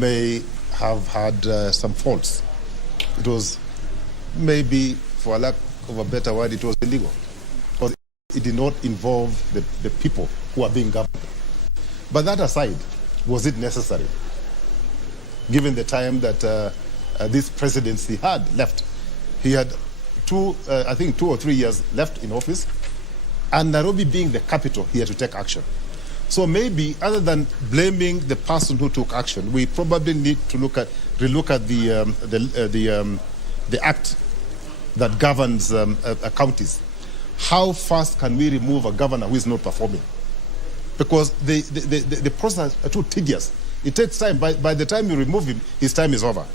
may have had some faults. It was maybe, for lack of a better word, it was illegal. Because it did not involve the people who are being governed. But that aside, was it necessary? Given the time that this presidency had left. He had I think 2 or 3 years left in office, and Nairobi being the capital, he had to take action. So maybe, other than blaming the person who took action, we probably need to relook at the act that governs counties. How fast can we remove a governor who is not performing? Because the process is too tedious. It takes time. By the time you remove him, his time is over.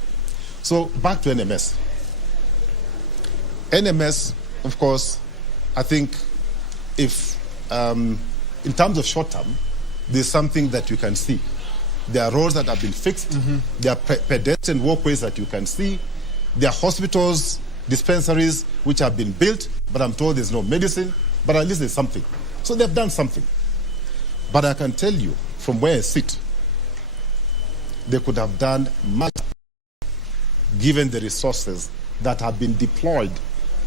So back to NMS. NMS, of course, I think if, in terms of short term, there's something that you can see. There are roads that have been fixed. There are pedestrian walkways that you can see. There are hospitals, dispensaries, which have been built, but I'm told there's no medicine, but at least there's something. So they've done something. But I can tell you, from where I sit, they could have done much given the resources that have been deployed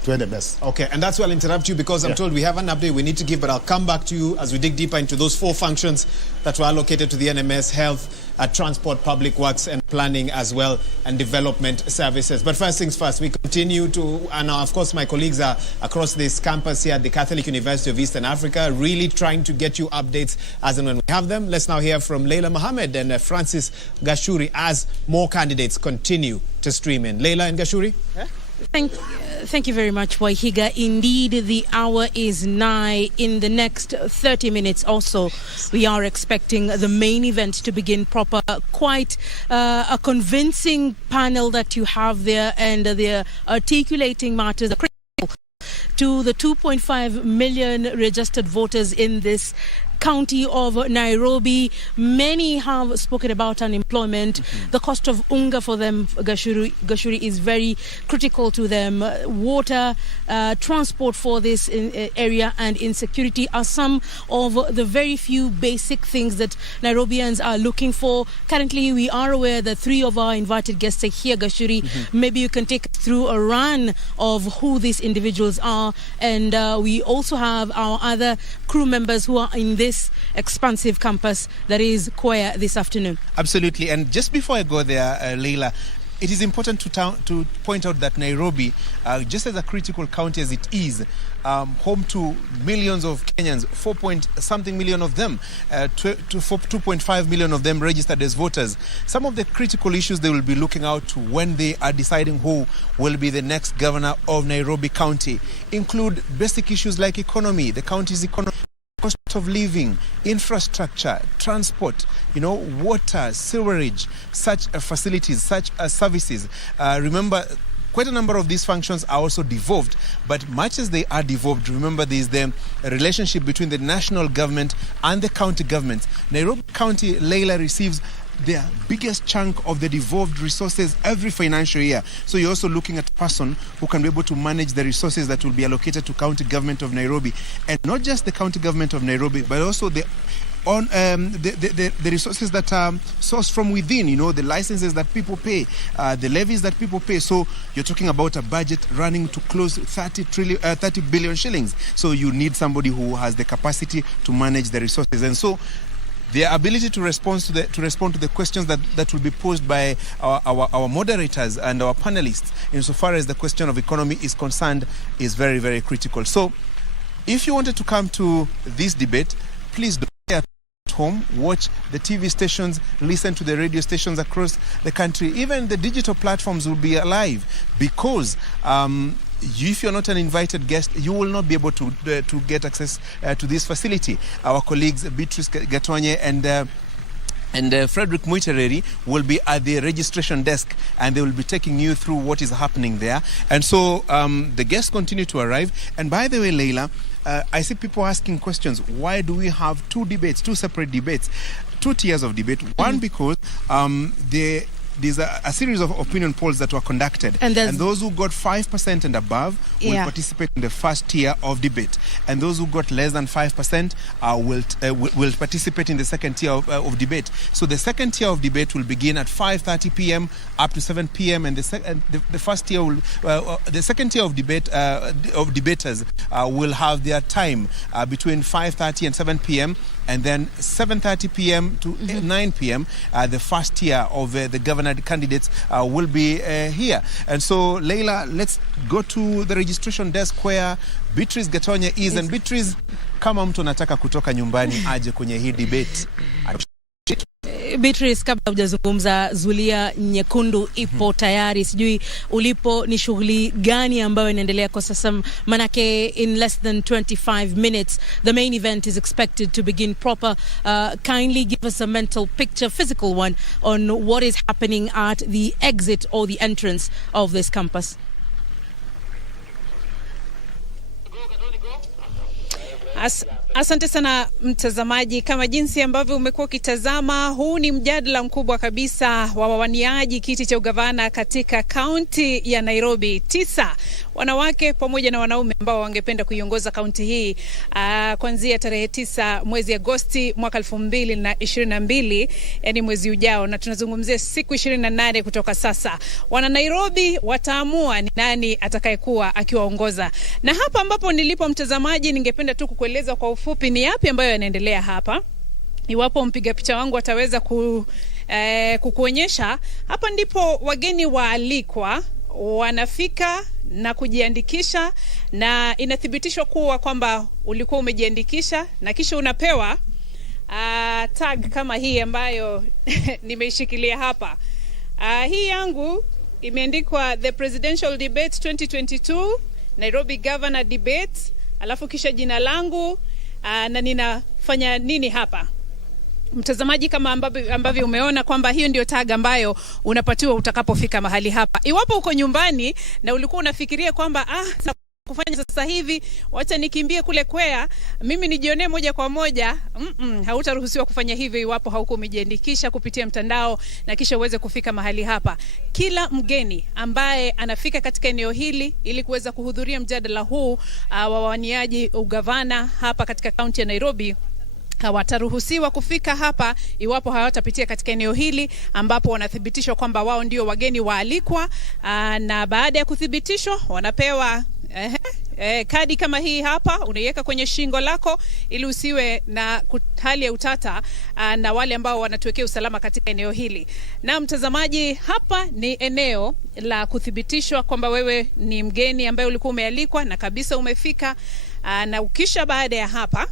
to NMS. Okay, and that's why I'll interrupt you because I'm told we have an update we need to give, but I'll come back to you as we dig deeper into those 4 functions that were allocated to the NMS: health, transport, public works and planning, as well, and development services. But first things first, we continue to, and of course my colleagues are across this campus here at the Catholic University of Eastern Africa, really trying to get you updates as and when we have them. Let's now hear from Leila Mohammed and Francis Gashuri as more candidates continue to stream in. Leila and Gashuri? Thank you very much, Waihiga. Indeed, the hour is nigh. In the next 30 minutes or so, we are expecting the main event to begin proper. Quite a convincing panel that you have there, and they're articulating matters to the 2.5 million registered voters in this county of Nairobi. Many have spoken about unemployment. The cost of unga for them, Gashuri, is very critical to them. Water, transport for this area, and insecurity are some of the very few basic things that Nairobians are looking for. Currently, we are aware that 3 of our invited guests are here, Gashuri. Maybe you can take us through a run of who these individuals are. And we also have our other crew members who are in this expansive campus that is Kwea this afternoon. Absolutely. And just before I go there, Leila, it is important to point out that Nairobi, just as a critical county as it is, home to millions of Kenyans, 4-point-something million of them, 2.5 million of them registered as voters. Some of the critical issues they will be looking out to when they are deciding who will be the next governor of Nairobi County include basic issues like economy, the county's economy, cost of living, infrastructure, transport, water, sewerage, such facilities, such services. Remember, quite a number of these functions are also devolved, but much as they are devolved, remember there is the relationship between the national government and the county government. Nairobi County, Leila, receives their biggest chunk of the devolved resources every financial year. So you're also looking at a person who can be able to manage the resources that will be allocated to county government of Nairobi. And not just the county government of Nairobi, but also the resources that are sourced from within, the licenses that people pay, the levies that people pay. So you're talking about a budget running to close 30 billion shillings. So you need somebody who has the capacity to manage the resources. And so their ability to respond to the questions that will be posed by our moderators and our panelists, insofar as the question of economy is concerned, is very, very critical. So if you wanted to come to this debate, please don't stay at home, watch the TV stations, listen to the radio stations across the country. Even the digital platforms will be alive, because if you're not an invited guest, you will not be able to get access to this facility. Our colleagues Beatrice Gatonye and Frederick Muitereri will be at the registration desk, and they will be taking you through what is happening there. And so the guests continue to arrive. And by the way, Leila, I see people asking questions. Why do we have 2 separate debates, 2 tiers of debate? One, because the there's a series of opinion polls that were conducted, and those who got 5% and above will participate in the first tier of debate, and those who got less than 5% will participate in the second tier of debate. So the second tier of debate will begin at 5:30 p.m. up to 7 p.m. and the first tier will the second tier of debate of debaters will have their time between 5:30 and 7 p.m. and then 7:30 p.m. to 9 p.m. The first tier of the governor candidates will be here. And so, Leila, let's go to the registration desk where Beatrice Gatonye is. And Beatrice, kama mtu anataka kutoka nyumbani aje kwenye hii debate. Beatrice, kabla hujazungumza, zulia nyekundu ipo tayari. Sijui ulipo ni shughuli gani ambayo inaendelea kwa sasa, manake in less than 25 minutes the main event is expected to begin proper. Kindly give us a mental picture, physical one, on what is happening at the exit or the entrance of this campus. Asante sana mtazamaji, kama jinsi ambavyo umekuwa ukitazama, huu ni mjadala mkubwa kabisa wa wawaniaji kiti cha ugavana katika kaunti ya Nairobi. 9 wanawake pamoja na wanaume ambao wangependa kuiongoza kaunti hii kuanzia tarehe 9 mwezi Agosti mwaka 2022, yani mwezi ujao, na tunazungumzia siku 28 kutoka sasa. Wana Nairobi wataamua ni nani atakayekuwa akiwaongoza. Na hapa ambapo nilipo mtazamaji, ningependa tu kukueleza kwa ufupi ni yapi ambayo yanaendelea hapa. Iwapo mpiga picha wangu ataweza kukuonyesha, hapa ndipo wageni waalikwa wanafika na kujiandikisha, na inathibitishwa kuwa kwamba ulikuwa umejiandikisha na kisha unapewa tag kama hii ambayo nimeishikilia hapa. Hii yangu imeandikwa The Presidential Debate 2022 Nairobi Governor Debate, alafu kisha jina langu na ninafanya nini hapa. Mtazamaji, kama ambavyo umeona kwamba hiyo ndio tag ambayo unapatiwa utakapofika mahali hapa. Iwapo uko nyumbani na ulikuwa unafikiria kwamba kufanya sasa hivi, wacha nikimbie kule Kwea mimi nijionee moja kwa moja, hautaruhusiwa kufanya hivyo iwapo hauko umejiandikisha kupitia mtandao na kisha uweze kufika mahali hapa. Kila mgeni ambaye anafika katika eneo hili ili kuweza kuhudhuria mjadala huu wa wawaniaji ugavana hapa katika kaunti ya Nairobi hawataruhusiwa kufika hapa iwapo hawatapitia katika eneo hili ambapo wanathibitishwa kwamba wao ndio wageni waalikwa, na baada ya kuthibitishwa wanapewa kadi kama hii hapa, unaiweka kwenye shingo lako ili usiwe na hali ya utata na wale ambao wanatuwekea usalama katika eneo hili. Na mtazamaji, hapa ni eneo la kuthibitishwa kwamba wewe ni mgeni ambaye ulikuwa umealikwa na kabisa umefika, na ukisha baada ya hapa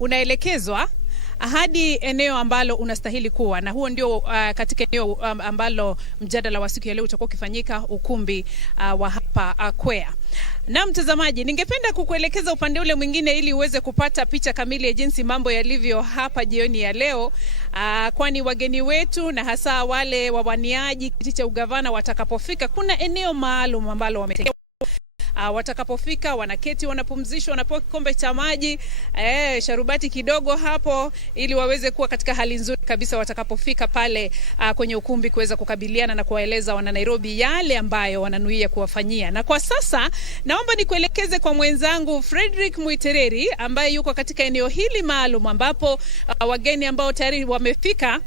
unaelekezwa hadi eneo ambalo unastahili kuwa, na huo ndio katika eneo ambalo mjadala wa siku ya leo utakuwa ukifanyika, ukumbi wa hapa Kwea. Na mtazamaji, ningependa kukuelekeza upande ule mwingine ili uweze kupata picha kamili ya jinsi mambo yalivyo hapa jioni ya leo, kwani wageni wetu na hasa wale wawaniaji kiti cha ugavana watakapofika, kuna eneo maalum ambalo wametengewa. Watakapofika wanaketi, wanapumzishwa, wanapewa kikombe cha maji, sharubati kidogo hapo, ili waweze kuwa katika hali nzuri kabisa watakapofika pale kwenye ukumbi kuweza kukabiliana na kuwaeleza wana Nairobi yale ambayo wananuia kuwafanyia. Na kwa sasa naomba nikuelekeze kwa mwenzangu Frederick Muitereri ambaye yuko katika eneo hili maalum ambapo wageni ambao tayari wamefika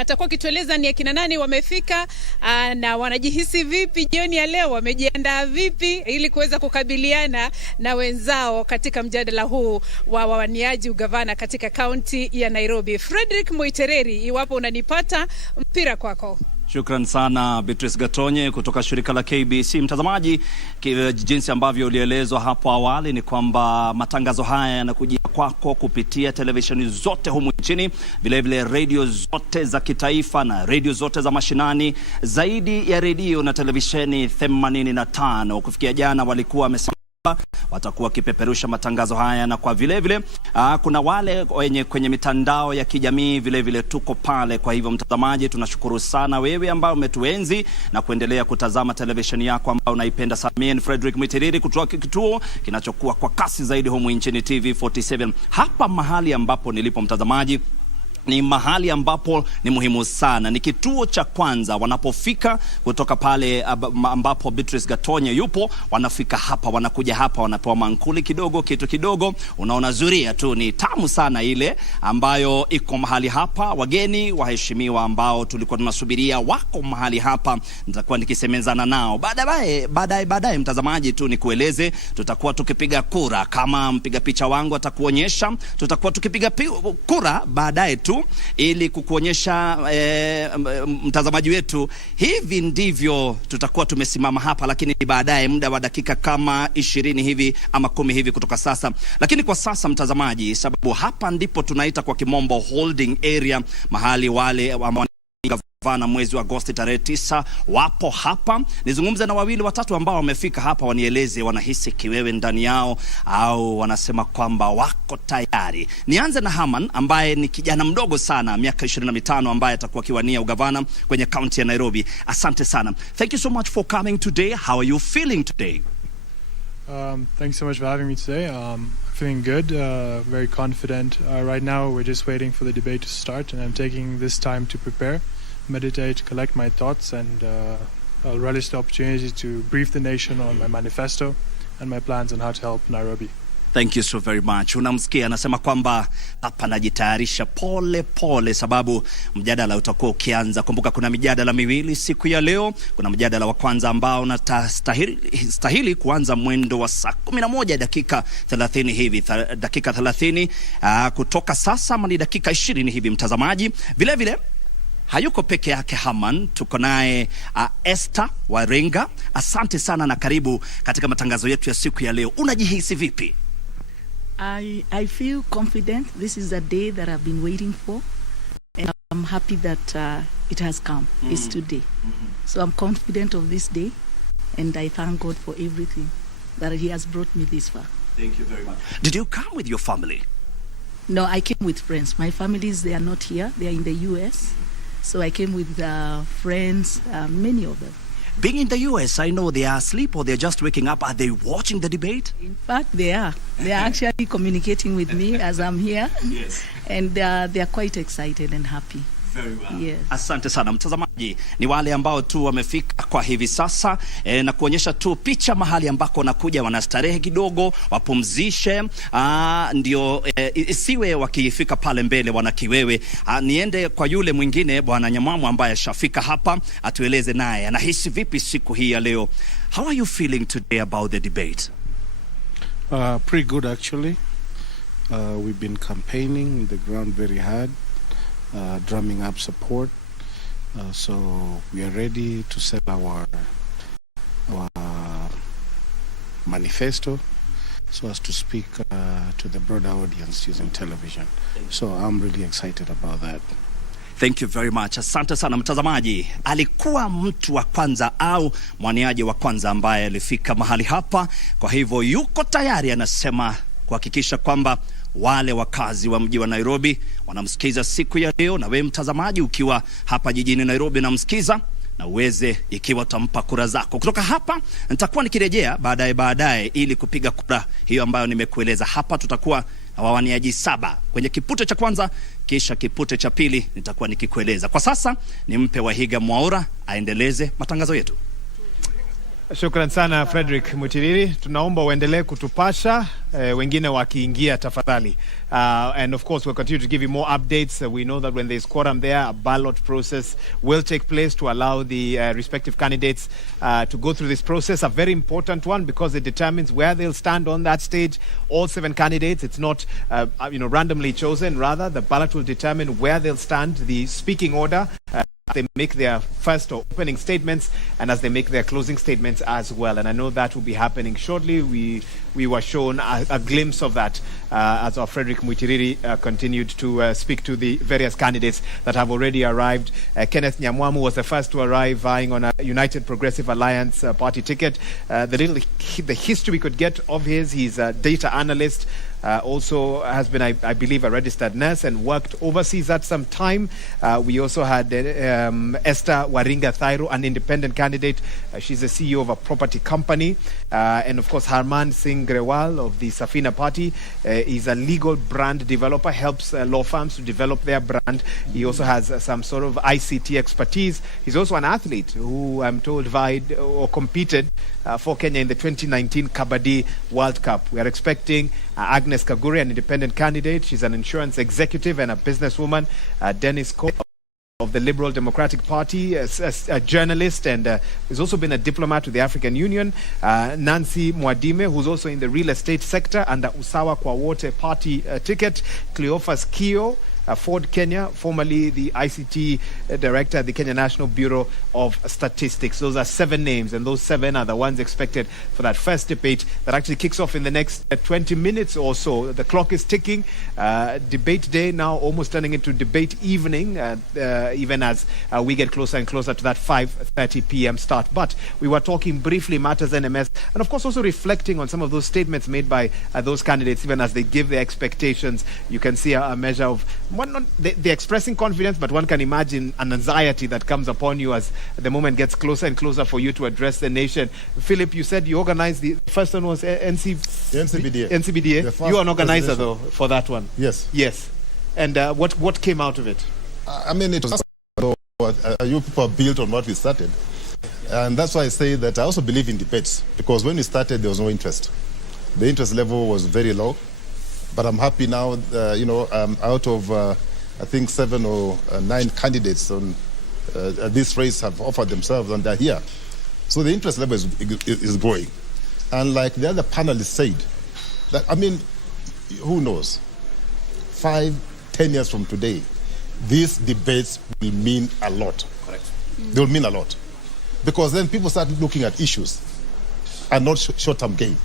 atakuwa kitueleza ni akina nani wamefika na wanajihisi vipi jioni ya leo, wamejiandaa vipi ili kuweza kukabiliana na wenzao katika mjadala huu wa wawaniaji ugavana katika kaunti ya Nairobi. Frederick Muitereri, iwapo unanipata, mpira kwako. Shukran sana Beatrice Gatonye kutoka shirika la KBC. Mtazamaji, jinsi ambavyo ulielezwa hapo awali ni kwamba matangazo haya yanakujia kwako kupitia televisheni zote humu nchini, vile vile radio zote za kitaifa na radio zote za mashinani, zaidi ya radio na televisheni 85. Kufikia jana walikuwa wamesema watakuwa kipeperusha matangazo haya, na kwa vile vile kuna wale kwenye mitandao ya kijamii vile vile tuko pale. Kwa hivyo mtazamaji, tunashukuru sana wewe ambao umetuenzi na kuendelea kutazama televisheni yako ambao unaipenda sana. Mimi Frederick Muitereri kutoka kituo kinachokuwa kwa kasi zaidi humu nchini TV47. Hapa mahali ambapo nilipo mtazamaji ni mahali ambapo ni muhimu sana. Ni kituo cha kwanza wanapofika kutoka pale ambapo Beatrice Gatonye yupo, wanafika hapa, wanakuja hapa, wanapewa mankuli kidogo, kitu kidogo, unaona zuria tu, ni tamu sana ile ambayo iko mahali hapa. Wageni waheshimiwa ambao tulikuwa tunasubiria wako mahali hapa, nitakuwa nikisemezana nao baadaye. Mtazamaji, tu nikueleze, tutakuwa tukipiga kura kama mpiga picha wangu atakuonyesha, tutakuwa tukipiga kura baadaye tu ili kukuonyesha mtazamaji wetu. Hivi ndivyo tutakuwa tumesimama hapa, lakini baadaye muda wa dakika kama 20 hivi ama 10 hivi kutoka sasa. Lakini kwa sasa mtazamaji, sababu hapa ndipo tunaita kwa kimombo holding area, mahali wale gavana mwezi wa Agosti tarehe 9 wapo hapa. Nizungumze na wawili watatu ambao wamefika hapa, wanieleze wanahisi kiwewe ndani yao au wanasema kwamba wako tayari. Nianze na Haman ambaye ni kijana mdogo sana, miaka 25, ambaye atakuwa kiwania ugavana kwenye county ya Nairobi. Asante sana. Thank you so much for coming today. How are you feeling today? Thanks so much for having me today. Feeling good, very confident. Right now we're just waiting for the debate to start, and I'm taking this time to prepare, meditate, collect my thoughts, and I'll relish the opportunity to brief the nation on my manifesto and my plans on how to help Nairobi. Thank you so very much. Unamsikia anasema kwamba hapa najitayarisha pole pole, sababu mjadala utakuwa ukianza. Kumbuka kuna mijadala miwili siku ya leo. Kuna mjadala wa kwanza ambao unastahili kuanza mwendo wa saa 11 dakika 30 hivi, dakika 30 kutoka sasa, ama ni dakika 20 hivi mtazamaji. Vile vile hayuko peke yake Haman, tuko naye Esther Warenga. Asante sana na karibu katika matangazo yetu ya siku ya leo. Unajihisi vipi? I feel confident. This is a day that I've been waiting for, and I'm happy that it has come. It's today. So I'm confident of this day, and I thank God for everything that He has brought me this far. Thank you very much. Did you come with your family? No, I came with friends. My families, they are not here. They are in the US. So I came with friends, many of them. Being in the US, I know they are asleep or they're just waking up. Are they watching the debate? In fact, they are. They are actually communicating with me as I'm here. Yes. And they are quite excited and happy. Very well. Yes. Asante sana mtazamaji, ni wale ambao tu wamefika kwa hivi sasa na kuonyesha tu picha mahali ambako wanakuja, wanastarehe kidogo, wapumzishe, ndio isiwe wakifika pale mbele wanakiwewe. Niende kwa yule mwingine bwana Nyamwamu ambaye ashafika hapa, atueleze naye anahisi vipi siku hii ya leo. How are you feeling today about the debate? Pretty good actually. We've been campaigning in the ground very hard. Drumming up support, so we are ready to sell our manifesto so as to speak to the broader audience using television. So I'm really excited about that. Thank you very much. Asante sana mtazamaji. Alikuwa mtu wa kwanza au mwaniaji wa kwanza ambaye alifika mahali hapa, kwa hivyo yuko tayari, anasema kuhakikisha kwamba wale wakazi wa mji wa Nairobi wanamsikiza siku ya leo. Na wewe mtazamaji ukiwa hapa jijini Nairobi namsikiza, na uweze ikiwa utampa kura zako. Kutoka hapa nitakuwa nikirejea baadaye ili kupiga kura hiyo ambayo nimekueleza. Hapa tutakuwa na wawaniaji 7 kwenye kipute cha kwanza, kisha kipute cha pili nitakuwa nikikueleza. Kwa sasa nimpe Wahiga Mwaura aendeleze matangazo yetu. Shukran sana Frederick Mutiriri. Tunaomba uendelee kutupasha wengine wakiingia tafadhali. And of course we'll continue to give you more updates. We know that when there's quorum there, a ballot process will take place to allow the respective candidates to go through this process. A very important one because it determines where they'll stand on that stage. All 7 candidates, it's not randomly chosen. Rather, the ballot will determine where they'll stand, the speaking order, they make their first or opening statements, and as they make their closing statements as well. And I know that will be happening shortly. We were shown a glimpse of that as our Frederick Mutiriri continued to speak to the various candidates that have already arrived. Kenneth Nyamwamu was the first to arrive, vying on a United Progressive Alliance party ticket. The history we could get of he's a data analyst, also has been, I believe, a registered nurse and worked overseas at some time. We also had Esther Warenga Thairo, an independent candidate. She's the CEO of a property company. And of course, Harman Singh Singh Grewal of the Safina Party. He's a legal brand developer, helps law firms to develop their brand. He also has some sort of ICT expertise. He's also an athlete who I'm told vied or competed for Kenya in the 2019 Kabaddi World Cup. We are expecting Agnes Kagure, an independent candidate. She's an insurance executive and a businesswoman. Dennis Cole of the Liberal Democratic Party, a journalist, and has also been a diplomat to the African Union. Nancy Mwadime, who's also in the real estate sector under Usawa kwa Wote party ticket. Cleophas Kio, Ford Kenya, formerly the ICT director at the Kenya National Bureau of Statistics. Those are 7 names, and those 7 are the ones expected for that first debate that actually kicks off in the next 20 minutes or so. The clock is ticking. Debate day now almost turning into debate evening, even as we get closer and closer to that 5:30 p.m. start. But we were talking briefly matters NMS, and of course also reflecting on some of those statements made by those candidates, even as they give their expectations. You can see a measure of they're expressing confidence, but one can imagine an anxiety that comes upon you as the moment gets closer and closer for you to address the nation. Philip, you said you organized the first one was NCBDA. NCBDA. You are an organizer though for that one. Yes. Yes. And what came out of it? I mean, it was you people are built on what we started, and that's why I say that I also believe in debates, because when we started there was no interest. The interest level was very low. But I'm happy now, out of, I think, 7 or 9 candidates on this race have offered themselves, and they're here. So the interest level is growing. And like the other panelists said, that, I mean, who knows? 5, 10 years from today, these debates will mean a lot. Correct. They will mean a lot. Because then people start looking at issues and not short-term gain.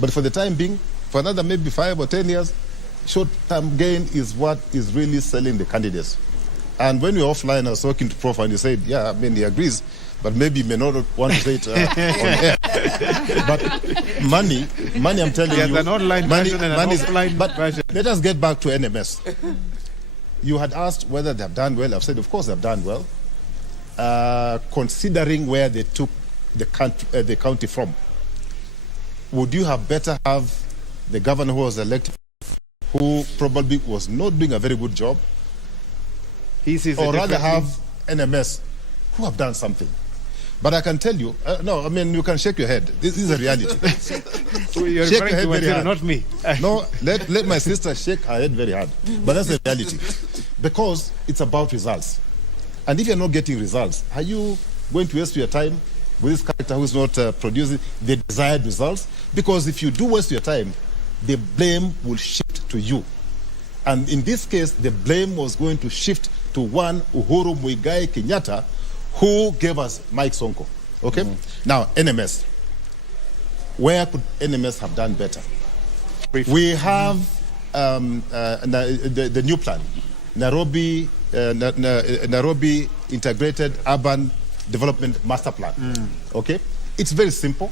But for the time being, for another maybe 5 or 10 years, short-term gain is what is really selling the candidates. And when we were offline, I was talking to Prof, and he said, yeah, I mean, he agrees, but maybe he may not want to say it on air. But money, I'm telling you, an online version and an offline version. Let us get back to NMS. You had asked whether they have done well. I've said, of course, they have done well, considering where they took the county from. Would you have better have the governor who was elected, who probably was not doing a very good job, or rather have NMS who have done something? But I can tell you, no, I mean, you can shake your head. This is a reality. You're shake referring to Waziri, not me. No, let my sister shake her head very hard. But that's the reality. Because it's about results. And if you're not getting results, are you going to waste your time with this character who's not producing the desired results? Because if you do waste your time, the blame will shift to you. And in this case, the blame was going to shift to one Uhuru Muigai Kenyatta, who gave us Mike Sonko. Okay? Now, NMS. Where could NMS have done better? We have the new plan, Nairobi Integrated Urban Development Master Plan. Okay? It's very simple.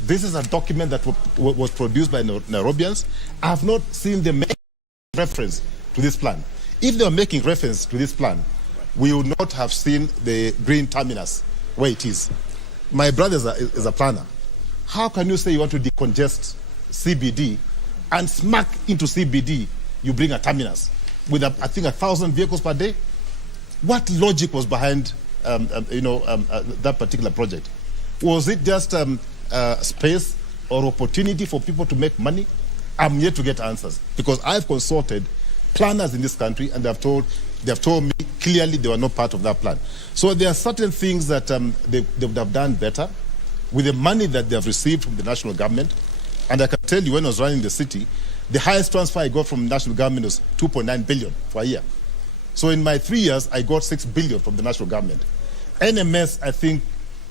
This is a document that was produced by Nairobians. I have not seen them make reference to this plan. If they were making reference to this plan, we would not have seen the green terminus where it is. My brother is a planner. How can you say you want to decongest CBD and smack into CBD you bring a terminus with, I think, 1,000 vehicles per day? What logic was behind that particular project? Was it just space or opportunity for people to make money? I'm yet to get answers, because I've consulted planners in this country, and they have told me clearly they were not part of that plan. So there are certain things that they would have done better with the money that they have received from the national government. And I can tell you, when I was running the city, the highest transfer I got from the national government was 2.9 billion for a year. So in my 3 years, I got 6 billion from the national government. NMS, I think,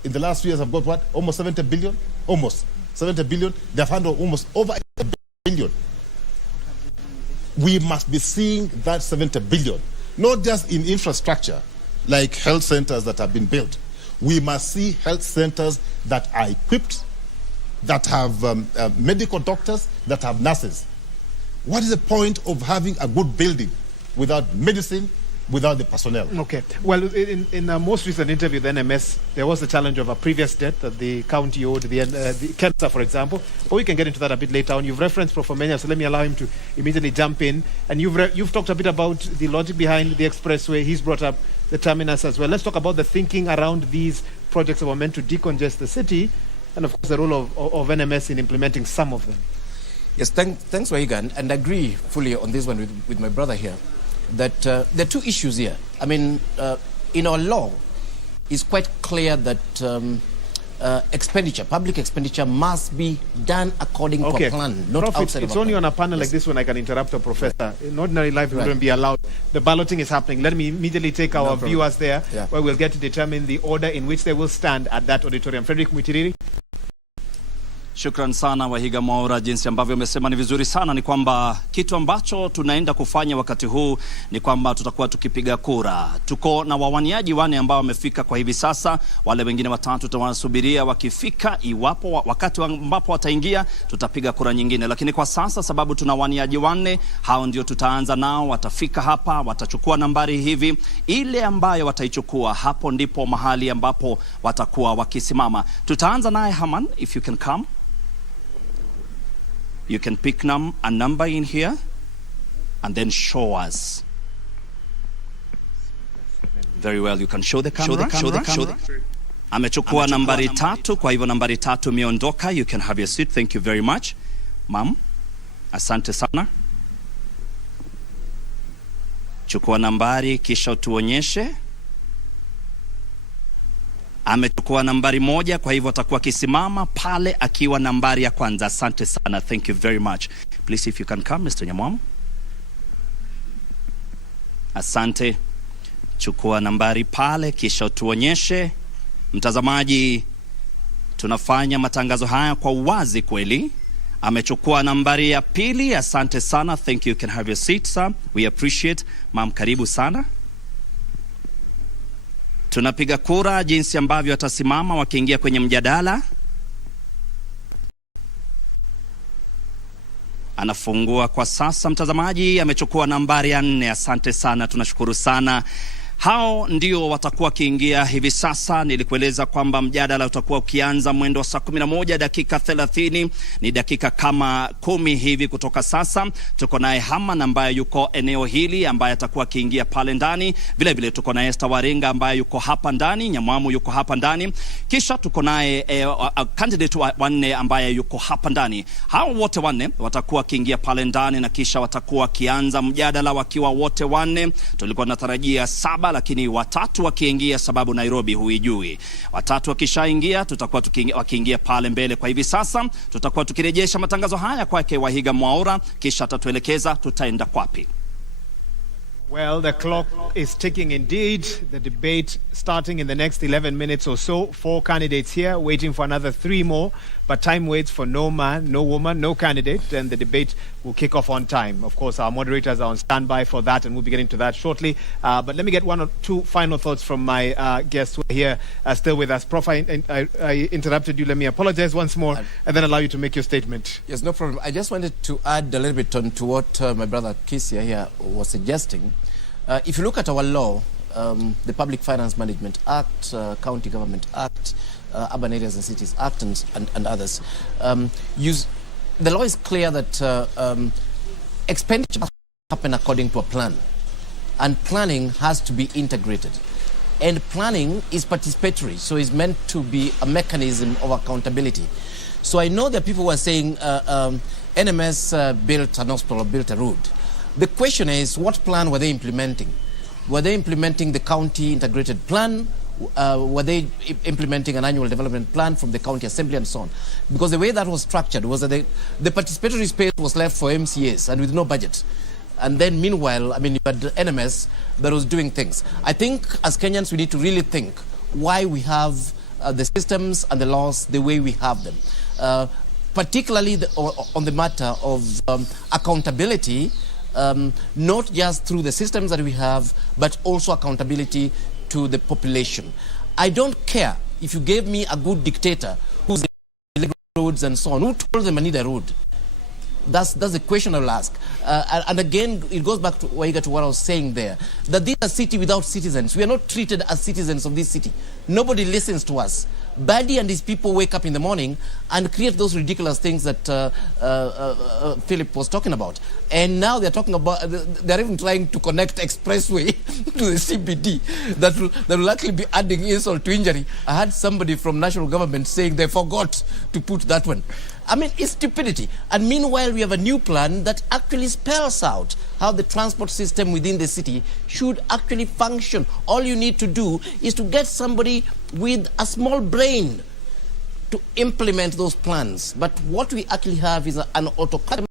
in the last 3 years, I've got what? Almost 70 billion? Almost 70 billion. They've handled almost over 1 billion. We must be seeing that 70 billion, not just in infrastructure, like health centers that have been built. We must see health centers that are equipped, that have medical doctors, that have nurses. What is the point of having a good building without medicine, without the personnel. Okay. Well, in a most recent interview with NMS, there was the challenge of a previous debt that the county owed the Kensa, for example. But we can get into that a bit later on. You've referenced Profomenya, so let me allow him to immediately jump in. And you've talked a bit about the logic behind the expressway. He's brought up the terminus as well. Let's talk about the thinking around these projects that were meant to decongest the city, and of course the role of NMS in implementing some of them. Yes, thanks, Wahiga, and I agree fully on this one with my brother here, that there are two issues here. I mean, in our law, it's quite clear that public expenditure must be done according to a plan, not Prof, outside it's of a only plan. On a panel like this when I can interrupt a professor. In ordinary life, it wouldn't be allowed. The balloting is happening. Let me immediately take our viewers there, where we'll get to determine the order in which they will stand at that auditorium. Frederick Mutiriri. Shukran sana Wahiga Mwaura, jinsi ambavyo umesema ni vizuri sana. Ni kwamba kitu ambacho tunaenda kufanya wakati huu ni kwamba tutakuwa tukipiga kura. Tuko na wawaniaji wane ambao wamefika kwa hivi sasa. Wale wengine watatu tutawasubiria wakifika. Iwapo wakati ambapo wataingia tutapiga kura nyingine. Lakini kwa sasa sababu tuna wawaniaji wane, hao ndio tutaanza nao. Watafika hapa, watachukua nambari hivi. Ile ambayo wataichukua, hapo ndipo mahali ambapo watakuwa wakisimama. Tutaanza naye Haman, if you can come. You can pick a number in here and then show us. Very well, you can show the camera. Show the camera. Amechukua nambari 3, kwa hivyo nambari 3 imeondoka. You can have your seat. Thank you very much. Ma'am, asante sana. Chukua nambari kisha utuonyeshe. Amechukua nambari 1, kwa hivyo atakuwa akisimama pale akiwa nambari ya kwanza. Asante sana. Thank you very much. Please, if you can come, Mr. Nyamwamu. Asante. Chukua nambari pale kisha tuonyeshe. Mtazamaji, tunafanya matangazo haya kwa uwazi kweli. Amechukua nambari ya 2. Asante sana. Thank you. You can have your seat, sir. We appreciate. Ma'am, karibu sana. Tunapiga kura jinsi ambavyo atasimama wakiingia kwenye mjadala. Anafungua kwa sasa mtazamaji, amechukua nambari ya 4. Asante sana, tunashukuru sana. Hao ndio watakuwa kiingia hivi sasa. Nilikueleza kwamba mjadala utakuwa ukianza mwendo wa saa 11 dakika 30. Ni dakika kama 10 hivi kutoka sasa. Tuko naye Haman ambaye yuko eneo hili ambaye atakuwa kiingia pale ndani. Vile vile tuko naye Esther Waringa ambaye yuko hapa ndani, Nyamwamu yuko hapa ndani. Kisha tuko naye candidate wanne ambaye yuko hapa ndani. Hao wote wanne watakuwa kiingia pale ndani na kisha watakuwa kianza mjadala wakiwa wote wanne. Tulikuwa tunatarajia 7 lakini watatu wakiingia sababu Nairobi huijui. Watatu wakishaingia tutakuwa wakiingia pale mbele. Kwa hivi sasa tutakuwa tukirejesha matangazo haya kwake Wahiga Mwaura kisha atatuelekeza tutaenda kwapi. Well, the clock is ticking indeed. The debate starting in the next 11 minutes or so. 4 candidates here, waiting for another 3 more. But time waits for no man, no woman, no candidate. And the debate will kick off on time. Of course, our moderators are on standby for that, and we'll be getting to that shortly. But let me get 1 or 2 final thoughts from my guests who are here still with us. Prof, I interrupted you. Let me apologize once more and then allow you to make your statement. Yes, no problem. I just wanted to add a little bit on to what my brother Kisia here was suggesting. If you look at our law, the Public Finance Management Act, County Government Act, Urban Areas and Cities Act, and others, the law is clear that expenditure must happen according to a plan, and planning has to be integrated. And planning is participatory, so it's meant to be a mechanism of accountability. So I know that people were saying NMS built an hospital or built a road. The question is, what plan were they implementing? Were they implementing the county integrated plan? Were they implementing an annual development plan from the county assembly and so on? Because the way that was structured was that the participatory space was left for MCAs and with no budget. And then meanwhile, I mean, you had NMS that was doing things. I think as Kenyans, we need to really think why we have the systems and the laws the way we have them. Particularly on the matter of accountability, not just through the systems that we have, but also accountability to the population. I don't care if you gave me a good dictator who's roads and so on. Who told them I need a road? That's the question I'll ask. And again, it goes back to what I was saying there, that this is a city without citizens. We are not treated as citizens of this city. Nobody listens to us. Badi and his people wake up in the morning and create those ridiculous things that Philip was talking about. And now they're talking about, they're even trying to connect expressway to the CBD that will actually be adding insult to injury. I had somebody from national government saying they forgot to put that one. I mean, it's stupidity. And meanwhile, we have a new plan that actually spells out how the transport system within the city should actually function. All you need to do is to get somebody with a small brain to implement those plans. But what we actually have is an autocratic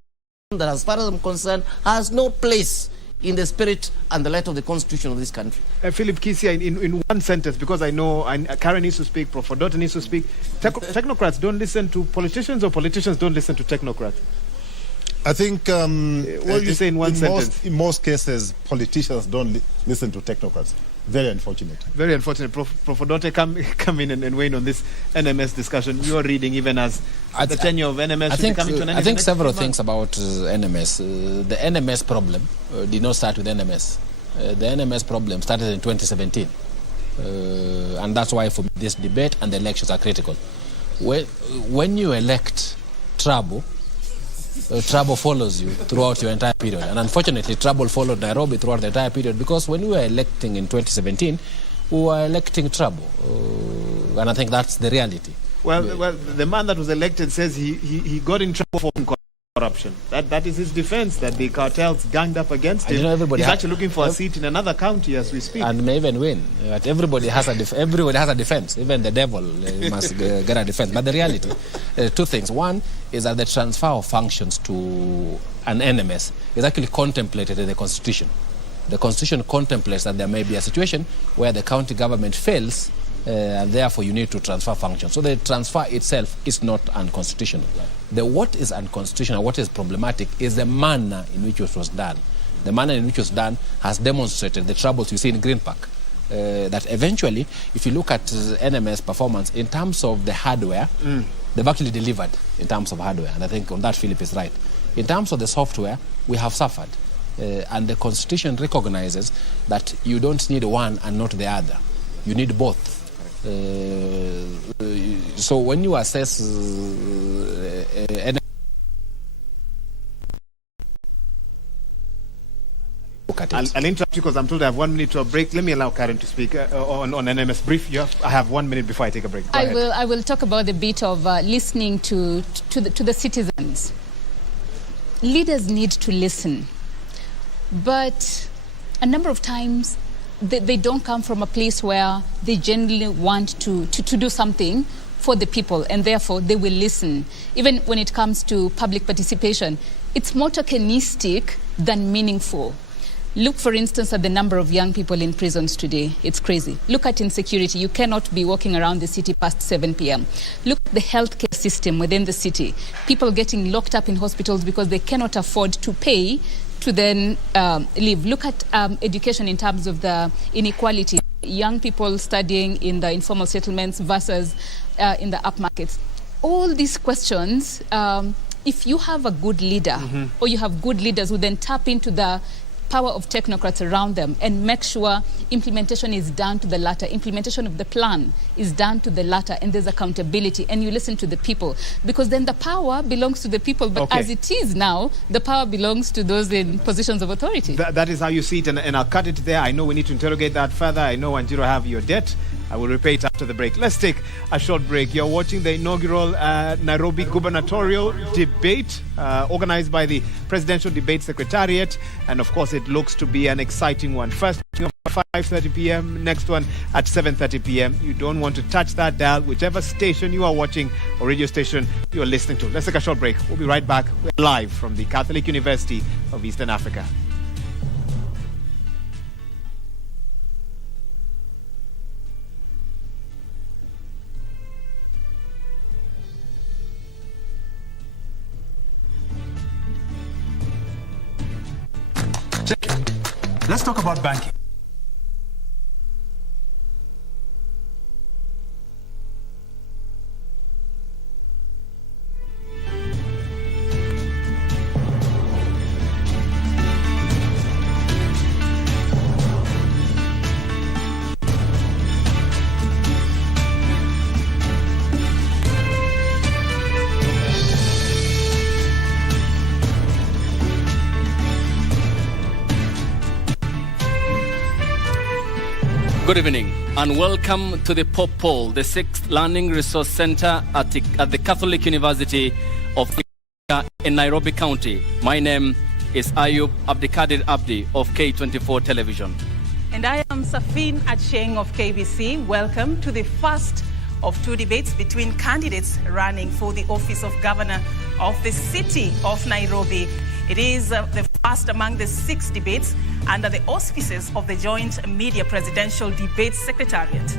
that, as far as I'm concerned, has no place in the spirit and the letter of the Constitution of this country. Philip Kisia, in one sentence, because I know Karen needs to speak, Prof. Dota needs to speak. Technocrats don't listen to politicians, or politicians don't listen to technocrats? I think... what do you say in one sentence? In most cases, politicians don't listen to technocrats. Very unfortunate. Very unfortunate. Prof. Dota, come in and weigh in on this NMS discussion. You are reading even as the tenure of NMS should be coming to an end. I think several things about NMS. The NMS problem did not start with NMS. The NMS problem started in 2017. And that's why for me this debate and the elections are critical. When you elect trouble, trouble follows you throughout your entire period. And unfortunately, trouble followed Nairobi throughout the entire period, because when we were electing in 2017, we were electing trouble. And I think that's the reality. Well, the man that was elected says he got in trouble for corruption. That is his defense, that the cartels ganged up against him. He's actually looking for a seat in another county as we speak. And may even win. But everybody has a defense. Even the devil must get a defense. But the reality, two things. One is that the transfer of functions to an NMS is actually contemplated in the Constitution. The Constitution contemplates that there may be a situation where the county government fails, and therefore you need to transfer functions. So the transfer itself is not unconstitutional. What is unconstitutional, what is problematic, is the manner in which it was done. The manner in which it was done has demonstrated the troubles you see in Green Park. That eventually, if you look at NMS performance in terms of the hardware, they've actually delivered in terms of hardware. And I think on that, Philip is right. In terms of the software, we have suffered. And the Constitution recognizes that you don't need one and not the other. You need both. So when you assess I'll interrupt you because I'm told I have 1 minute to a break. Let me allow Karen to speak on NMS brief. I have 1 minute before I take a break. Go ahead. I will talk about the bit of listening to the citizens. Leaders need to listen, but a number of times they don't come from a place where they genuinely want to do something for the people, and therefore they will listen. Even when it comes to public participation, it's more tokenistic than meaningful. Look, for instance, at the number of young people in prisons today. It's crazy. Look at insecurity. You cannot be walking around the city past 7 p.m. Look at the healthcare system within the city. People getting locked up in hospitals because they cannot afford to pay to then live. Look at education in terms of the inequality. Young people studying in the informal settlements versus in the upmarkets. All these questions, if you have a good leader, or you have good leaders who then tap into the power of technocrats around them and make sure implementation is done to the latter, implementation of the plan is done to the latter, and there's accountability, and you listen to the people, because then the power belongs to the people. But as it is now, the power belongs to those in positions of authority. That is how you see it, and I'll cut it there. I know we need to interrogate that further. I know Wanjiru have your debt. I will repay it after the break. Let's take a short break. You're watching the inaugural Nairobi gubernatorial debate organized by the Presidential Debate Secretariat. And of course, it looks to be an exciting one. First, at 5:30 p.m., next one at 7:30 p.m. You don't want to touch that dial, whichever station you are watching or radio station you are listening to. Let's take a short break. We'll be right back. We're live from the Catholic University of Eastern Africa. Let's talk about banking. Good evening and welcome to the Pop Poll, the 6th Learning Resource Center at the Catholic University of Kenya in Nairobi County. My name is Ayub Abdikadir Abdi of K24 Television. And I am Safin Acheng of KBC. Welcome to the first of two debates between candidates running for the office of governor of the city of Nairobi. It is the first among the 6 debates under the auspices of the Joint Media Presidential Debate Secretariat.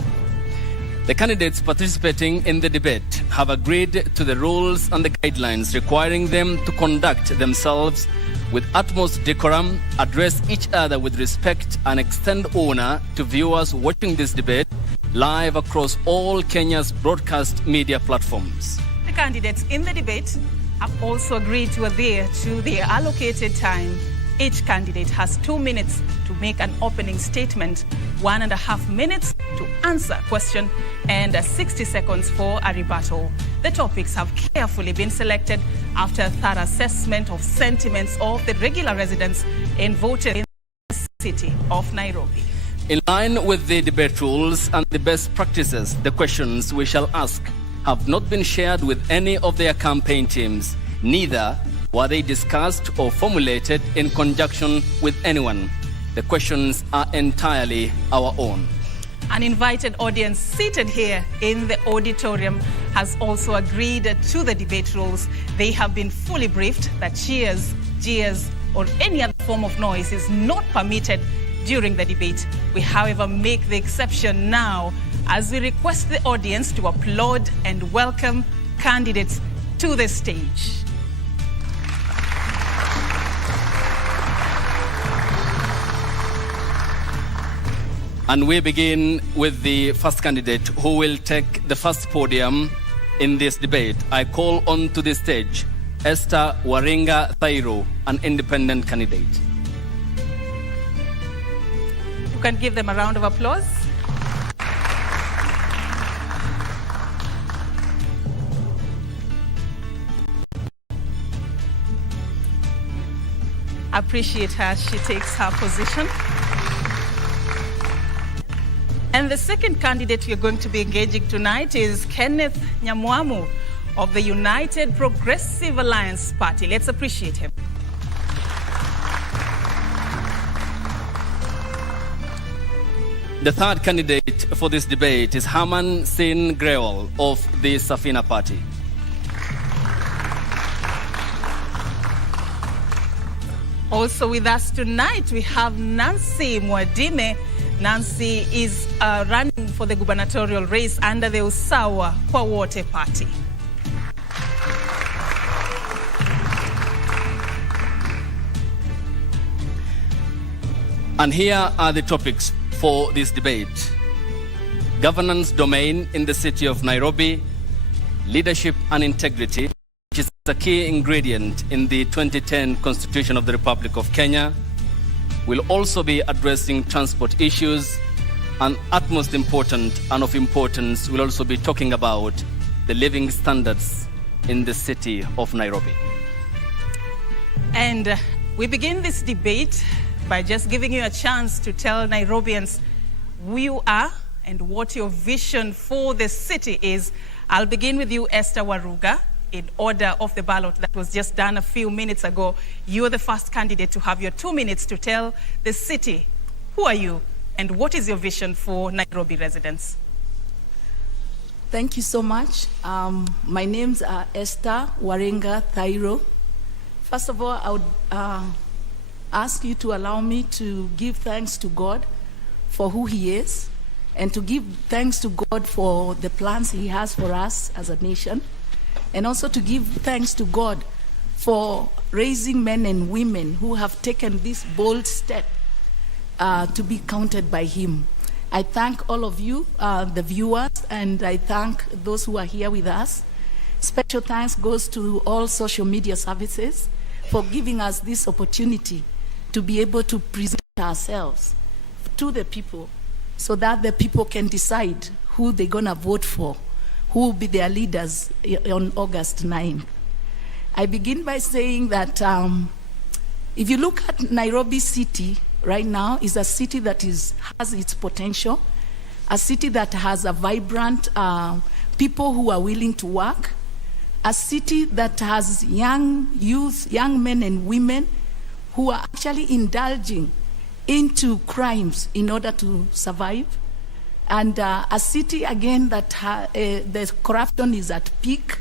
The candidates participating in the debate have agreed to the rules and the guidelines requiring them to conduct themselves with utmost decorum, address each other with respect, and extend honor to viewers watching this debate live across all Kenya's broadcast media platforms. The candidates in the debate have also agreed to adhere to their allocated time. Each candidate has 2 minutes to make an opening statement, 1.5 minutes to answer a question, and 60 seconds for a rebuttal. The topics have carefully been selected after a thorough assessment of sentiments of the regular residents and voters in the city of Nairobi. In line with the debate rules and the best practices, the questions we shall ask have not been shared with any of their campaign teams. Neither were they discussed or formulated in conjunction with anyone. The questions are entirely our own. An invited audience seated here in the auditorium has also agreed to the debate rules. They have been fully briefed that cheers, jeers, or any other form of noise is not permitted during the debate. We, however, make the exception now as we request the audience to applaud and welcome candidates to the stage. And we begin with the first candidate who will take the first podium in this debate. I call on to the stage Esther Waringa Thairo, an independent candidate. You can give them a round of applause. Appreciate her. She takes her position. And the second candidate we're going to be engaging tonight is Kenneth Nyamwamu of the United Progressive Alliance Party. Let's appreciate him. The third candidate for this debate is Herman Sin Grewal of the Safina Party. Also with us tonight, we have Nancy Mwadime. Nancy is running for the gubernatorial race under the Usawa Kwa Wote Party. And here are the topics for this debate: governance domain in the city of Nairobi, leadership and integrity, which is a key ingredient in the 2010 Constitution of the Republic of Kenya. We'll also be addressing transport issues, and utmost important and of importance, we'll also be talking about the living standards in the city of Nairobi. And we begin this debate by just giving you a chance to tell Nairobians who you are and what your vision for the city is. I'll begin with you, Esther Waruga, in order of the ballot that was just done a few minutes ago. You're the first candidate to have your 2 minutes to tell the city who are you and what is your vision for Nairobi residents. Thank you so much. My name's Esther Waringa Thairo. First of all, I would ask you to allow me to give thanks to God for who He is, and to give thanks to God for the plans He has for us as a nation, and also to give thanks to God for raising men and women who have taken this bold step to be counted by Him. I thank all of you, the viewers, and I thank those who are here with us. Special thanks goes to all social media services for giving us this opportunity to be able to present ourselves to the people so that the people can decide who they're going to vote for, who will be their leaders on August 9th. I begin by saying that if you look at Nairobi City right now, is a city that has its potential, a city that has a vibrant people who are willing to work, a city that has young youth, young men and women who are actually indulging into crimes in order to survive, and a city again that the corruption is at peak,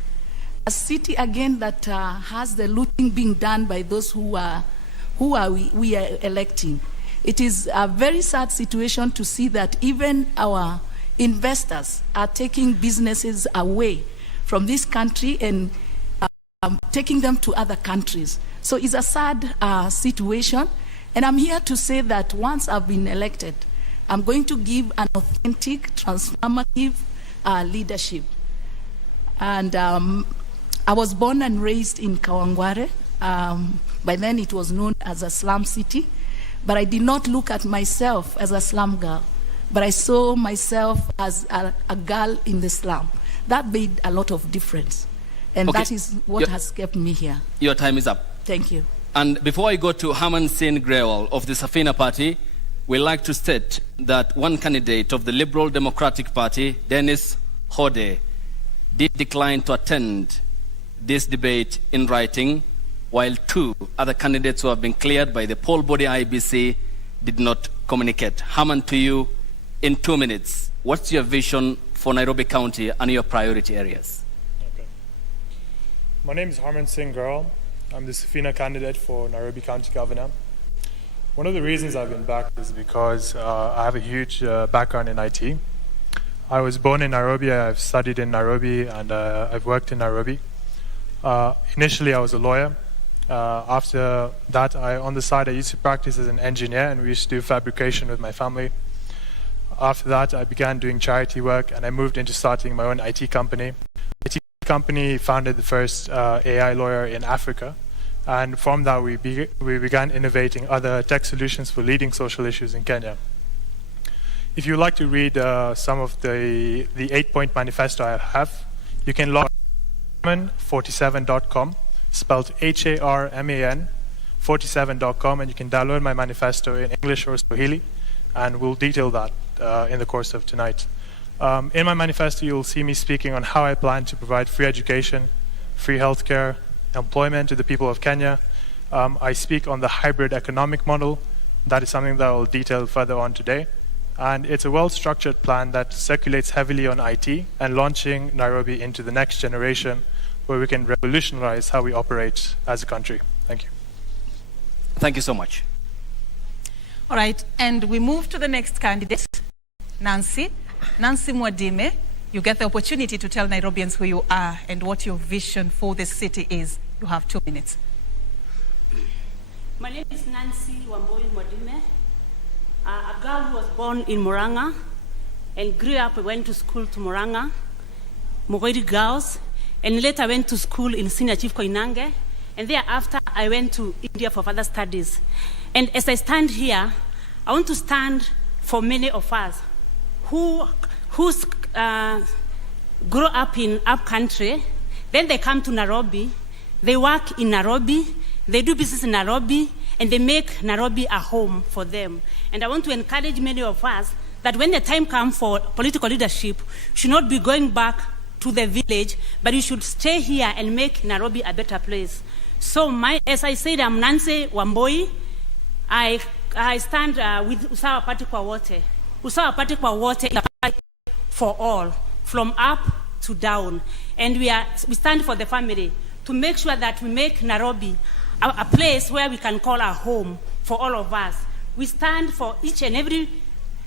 a city again that has the looting being done by those we are electing. It is a very sad situation to see that even our investors are taking businesses away from this country and taking them to other countries. So it's a sad situation. And I'm here to say that once I've been elected, I'm going to give an authentic, transformative leadership. And I was born and raised in Kawangware. By then it was known as a slum city. But I did not look at myself as a slum girl, but I saw myself as a girl in the slum. That made a lot of difference. And that is what has kept me here. Your time is up. Thank you. And before I go to Herman Singh Grewal of the Safina Party, we'd like to state that one candidate of the Liberal Democratic Party, Dennis Hode, did decline to attend this debate in writing, while 2 other candidates who have been cleared by the poll body IBC did not communicate. Herman, to you in 2 minutes. What's your vision for Nairobi County and your priority areas? Okay. My name is Herman Singh Grewal. I'm the Safina candidate for Nairobi County Governor. One of the reasons I've been back is because I have a huge background in IT. I was born in Nairobi, I've studied in Nairobi, and I've worked in Nairobi. Initially, I was a lawyer. After that, on the side, I used to practice as an engineer, and we used to do fabrication with my family. After that, I began doing charity work, and I moved into starting my own IT company. IT company founded the first AI lawyer in Africa, and from that, we began innovating other tech solutions for leading social issues in Kenya. If you'd like to read some of the 8-point manifesto I have, you can log on harman47.com, spelled HARMAN 47.com, and you can download my manifesto in English or Swahili, and we'll detail that in the course of tonight. In my manifesto, you'll see me speaking on how I plan to provide free education, free healthcare, employment to the people of Kenya. I speak on the hybrid economic model. That is something that I'll detail further on today. And it's a well-structured plan that circulates heavily on IT and launching Nairobi into the next generation, where we can revolutionize how we operate as a country. Thank you. Thank you so much. All right, and we move to the next candidate, Nancy. Nancy Mwadime, you get the opportunity to tell Nairobians who you are and what your vision for the city is. You have 2 minutes. My name is Nancy Mwadime, a girl who was born in Murang'a and grew up, went to school to Murang'a, Mogori Girls, and later went to school in Senior Chief Koinange, and thereafter I went to India for further studies. And as I stand here, I want to stand for many of us who grow up in up country, then they come to Nairobi, they work in Nairobi, they do business in Nairobi, and they make Nairobi a home for them. And I want to encourage many of us that when the time comes for political leadership, should not be going back to the village, but you should stay here and make Nairobi a better place. So as I said, I'm Nancy Wamboi. I stand with Usawa Party kwa wote. Usawa Party kwa wote is a party for all, from up to down. And we stand for the family to make sure that we make Nairobi a place where we can call our home for all of us. We stand for each and every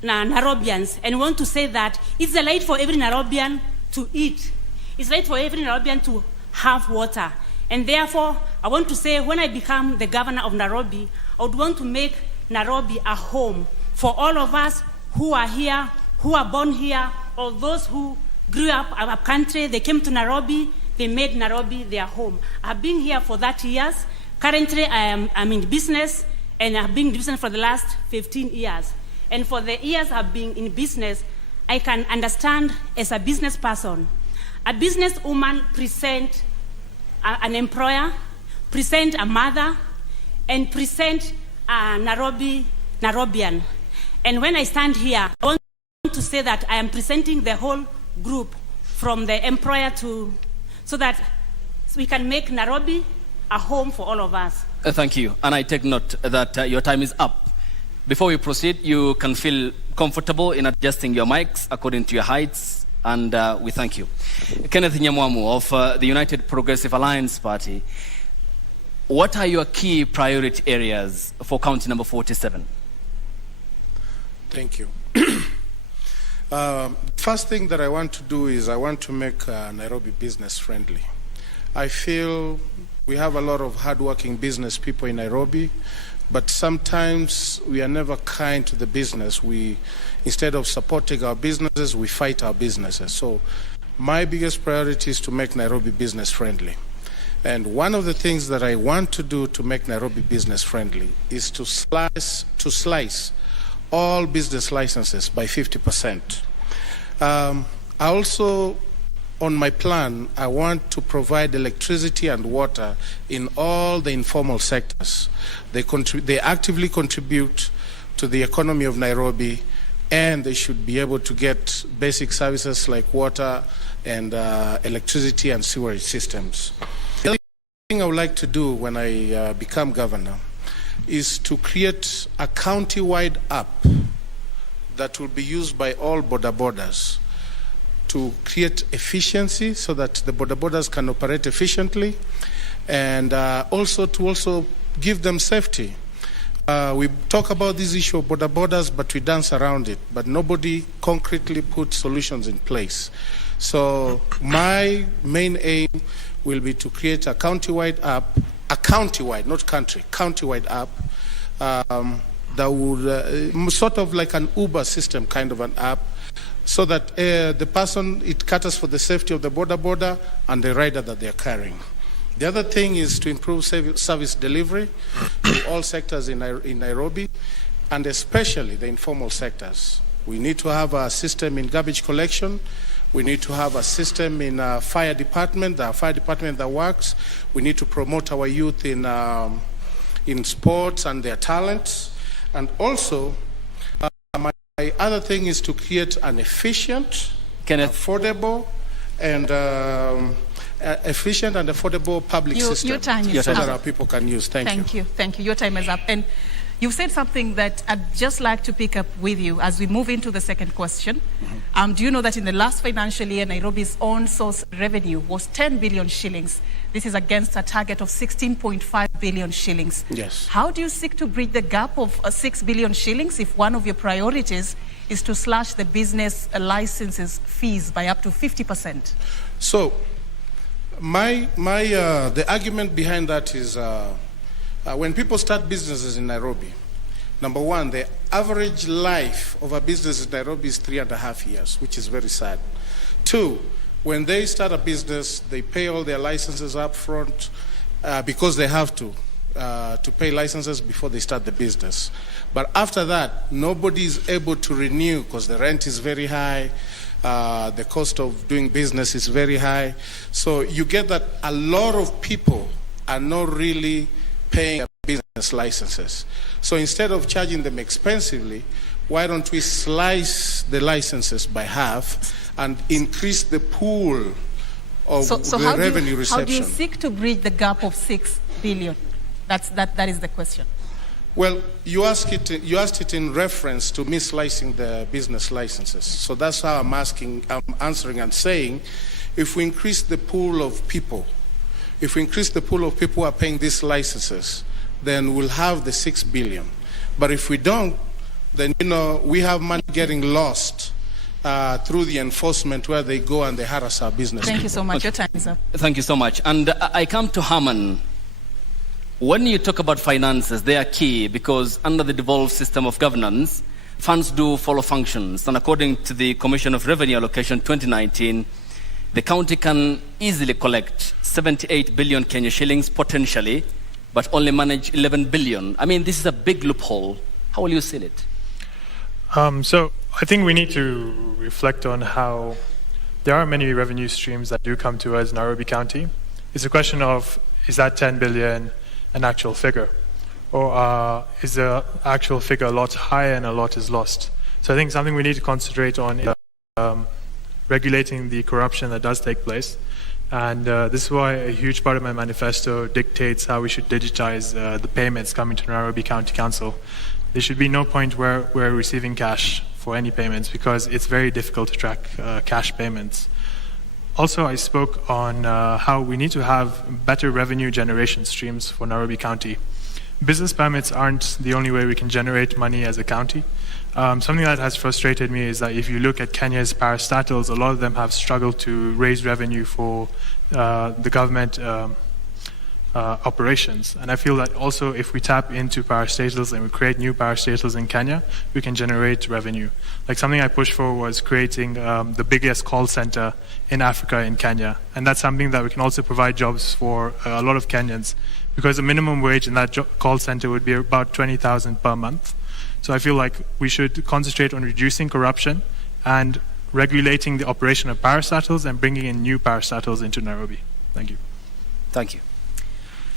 Nairobians, and we want to say that it's a right for every Nairobian to eat. It's right for every Nairobian to have water. And therefore, I want to say, when I become the governor of Nairobi, I would want to make Nairobi a home for all of us who are here, who are born here, or those who grew up country, they came to Nairobi, they made Nairobi their home. I've been here for 30 years. Currently, I'm in business, and I've been in business for the last 15 years. And for the years I've been in business, I can understand as a business person. A businesswoman present an employer, present a mother, and present a Nairobian. And when I stand here, I want to to say that I am presenting the whole group from the employer to, so that we can make Nairobi a home for all of us. Thank you. And I take note that your time is up. Before we proceed, you can feel comfortable in adjusting your mics according to your heights, and we thank you. Kenneth Nyamwamu of the United Progressive Alliance Party, what are your key priority areas for county number 47? Thank you. First thing that I want to do is I want to make Nairobi business friendly. I feel we have a lot of hardworking business people in Nairobi, but sometimes we are never kind to the business. Instead of supporting our businesses, we fight our businesses. So my biggest priority is to make Nairobi business friendly. And one of the things that I want to do to make Nairobi business friendly is to slice all business licenses by 50%. I also, on my plan, I want to provide electricity and water in all the informal sectors. They actively contribute to the economy of Nairobi, and they should be able to get basic services like water and electricity and sewerage systems. The other thing I would like to do when I become governor is to create a county-wide app that will be used by all border borders to create efficiency so that the border borders can operate efficiently, and also to give them safety. We talk about this issue of border borders, but we dance around it, but nobody concretely put solutions in place. So my main aim will be to create a county-wide app, a county-wide, not country, county-wide app that would sort of like an Uber system kind of an app, so that the person, it caters for the safety of the border and the rider that they're carrying. The other thing is to improve service delivery to all sectors in Nairobi, and especially the informal sectors. We need to have a system in garbage collection. We need to have a system in fire department, the fire department that works. We need to promote our youth in sports and their talents. And also, my other thing is to create an efficient, affordable, and public system your time is so up. that our people can use. Thank you. Thank you. Your time is up. And you said something that I'd just like to pick up with you as we move into the second question. Do you know that in the last financial year, Nairobi's own source revenue was 10 billion shillings? This is against a target of 16.5 billion shillings. Yes. How do you seek to bridge the gap of 6 billion shillings if one of your priorities is to slash the business licenses fees by up to 50%? So, the argument behind that is when people start businesses in Nairobi, number one, the average life of a business in Nairobi is 3.5 years, which is very sad. Two, when they start a business, they pay all their licenses up front because they have to pay licenses before they start the business. But after that, nobody is able to renew because the rent is very high. The cost of doing business is very high. So you get that a lot of people are not really paying business licenses. So instead of charging them expensively, why don't we slice the licenses by half and increase the pool of the revenue reception? How do you seek to bridge the gap of 6 billion? That is the question. Well, you asked it in reference to me slicing the business licenses. So that's how I'm answering and saying, if we increase the pool of people, who are paying these licenses, then we'll have the 6 billion. But if we don't, then we have money getting lost through the enforcement where they go and they harass our business. Thank you so much. Your time is up. Thank you so much. And I come to Herman. When you talk about finances, they are key because under the devolved system of governance, funds do follow functions. And according to the Commission of Revenue Allocation 2019, the county can easily collect 78 billion Kenya shillings potentially, but only manage 11 billion. I mean, this is a big loophole. How will you seal it? So I think we need to reflect on how there are many revenue streams that do come to us in Nairobi County. It's a question of, is that 10 billion an actual figure? Or is the actual figure a lot higher and a lot is lost? So I think something we need to concentrate on is regulating the corruption that does take place. And this is why a huge part of my manifesto dictates how we should digitize the payments coming to Nairobi County Council. There should be no point where we're receiving cash for any payments, because it's very difficult to track cash payments. Also, I spoke on how we need to have better revenue generation streams for Nairobi County. Business permits aren't the only way we can generate money as a county. Something that has frustrated me is that if you look at Kenya's parastatals, a lot of them have struggled to raise revenue for the government operations. And I feel that also if we tap into parastatals and we create new parastatals in Kenya, we can generate revenue. Like something I pushed for was creating the biggest call center in Africa in Kenya. And that's something that we can also provide jobs for a lot of Kenyans, because the minimum wage in that call center would be about 20,000 per month. So I feel like we should concentrate on reducing corruption and regulating the operation of parastatals and bringing in new parastatals into Nairobi. Thank you. Thank you.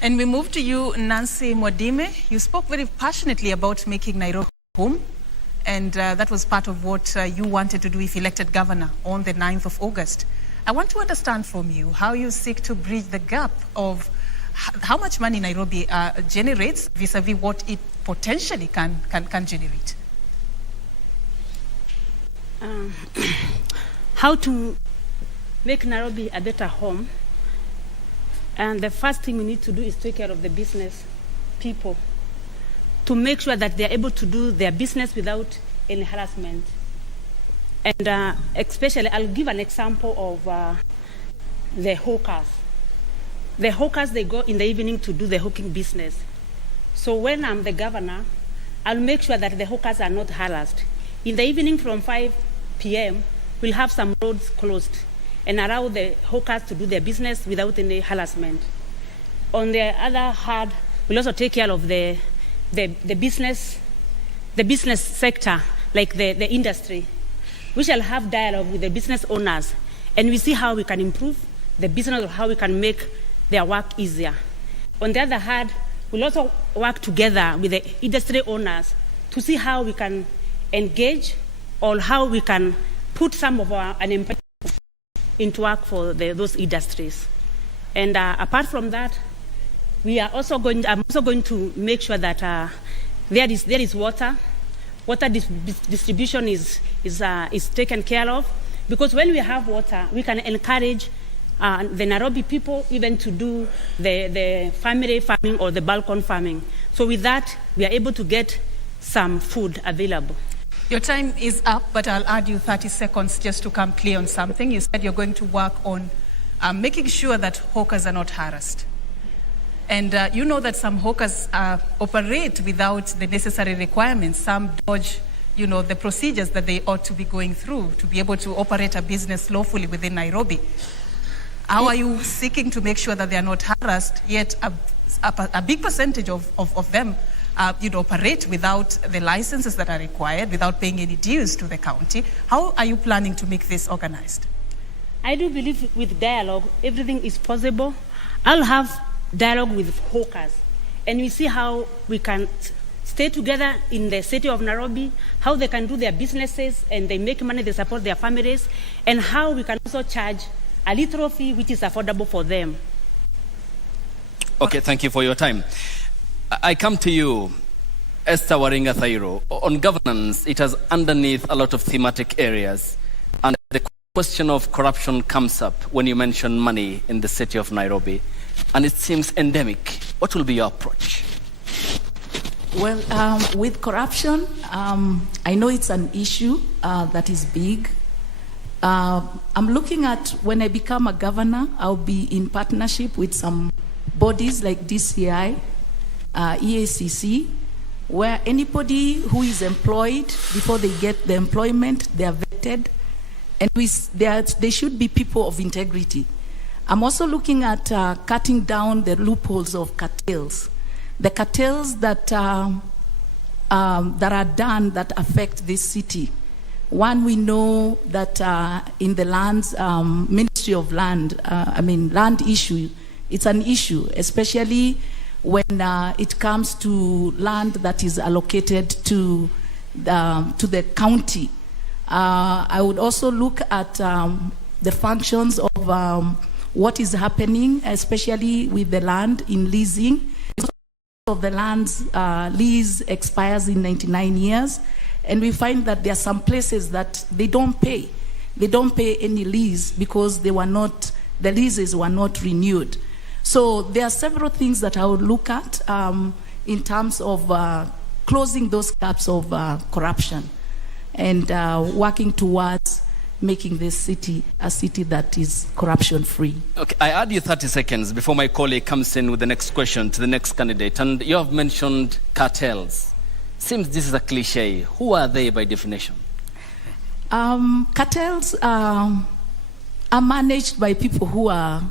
And we move to you, Nancy Mwadime. You spoke very passionately about making Nairobi home, and that was part of what you wanted to do if elected governor on the 9th of August. I want to understand from you how you seek to bridge the gap of how much money Nairobi generates vis-a-vis what it potentially can generate. How to make Nairobi a better home. And the first thing we need to do is take care of the business people, to make sure that they're able to do their business without any harassment. And especially, I'll give an example of the hawkers. The hawkers, they go in the evening to do the hawking business. So when I'm the governor, I'll make sure that the hawkers are not harassed. In the evening from 5 p.m., we'll have some roads closed and allow the hawkers to do their business without any harassment. On the other hand, we'll also take care of the business sector, like the industry. We shall have dialogue with the business owners, and we see how we can improve the business, or how we can make their work easier. On the other hand, we'll also work together with the industry owners to see how we can engage, or how we can put some of our unemployed into work for those industries. And apart from that, I'm also going to make sure that there is water. Water distribution is taken care of, because when we have water, we can encourage the Nairobi people even to do the family farming or the balcony farming. So with that, we are able to get some food available. Your time is up, but I'll add you 30 seconds just to come clear on something. You said you're going to work on making sure that hawkers are not harassed. And you know that some hawkers operate without the necessary requirements. Some dodge, the procedures that they ought to be going through to be able to operate a business lawfully within Nairobi. How are you seeking to make sure that they are not harassed, yet a big percentage of them operate without the licenses that are required, without paying any dues to the county? How are you planning to make this organized? I do believe with dialogue, everything is possible. I'll have dialogue with hawkers, and we see how we can stay together in the city of Nairobi, how they can do their businesses and they make money, they support their families, and how we can also charge a little fee which is affordable for them. Okay, thank you for your time. I come to you, Esther Waringa Thairo. On governance, it has underneath a lot of thematic areas, and the question of corruption comes up when you mention money in the city of Nairobi, and it seems endemic. What will be your approach? Well, with corruption, I know it's an issue that is big. I'm looking at, when I become a governor, I'll be in partnership with some bodies like DCI, EACC, where anybody who is employed, before they get the employment, they are vetted, and they should be people of integrity. I'm also looking at cutting down the loopholes of cartels. The cartels that are done that affect this city. One, we know that in the lands, Ministry of Land, land issue, it's an issue, especially when it comes to land that is allocated to to the county. I would also look at the functions of what is happening, especially with the land in leasing. Of the land's lease expires in 99 years, and we find that there are some places that they don't pay. They don't pay any lease because the leases were not renewed. So there are several things that I would look at in terms of closing those gaps of corruption and working towards making this city a city that is corruption-free. Okay, I add you 30 seconds before my colleague comes in with the next question to the next candidate. And you have mentioned cartels. Seems this is a cliche. Who are they by definition? Cartels are managed by people who are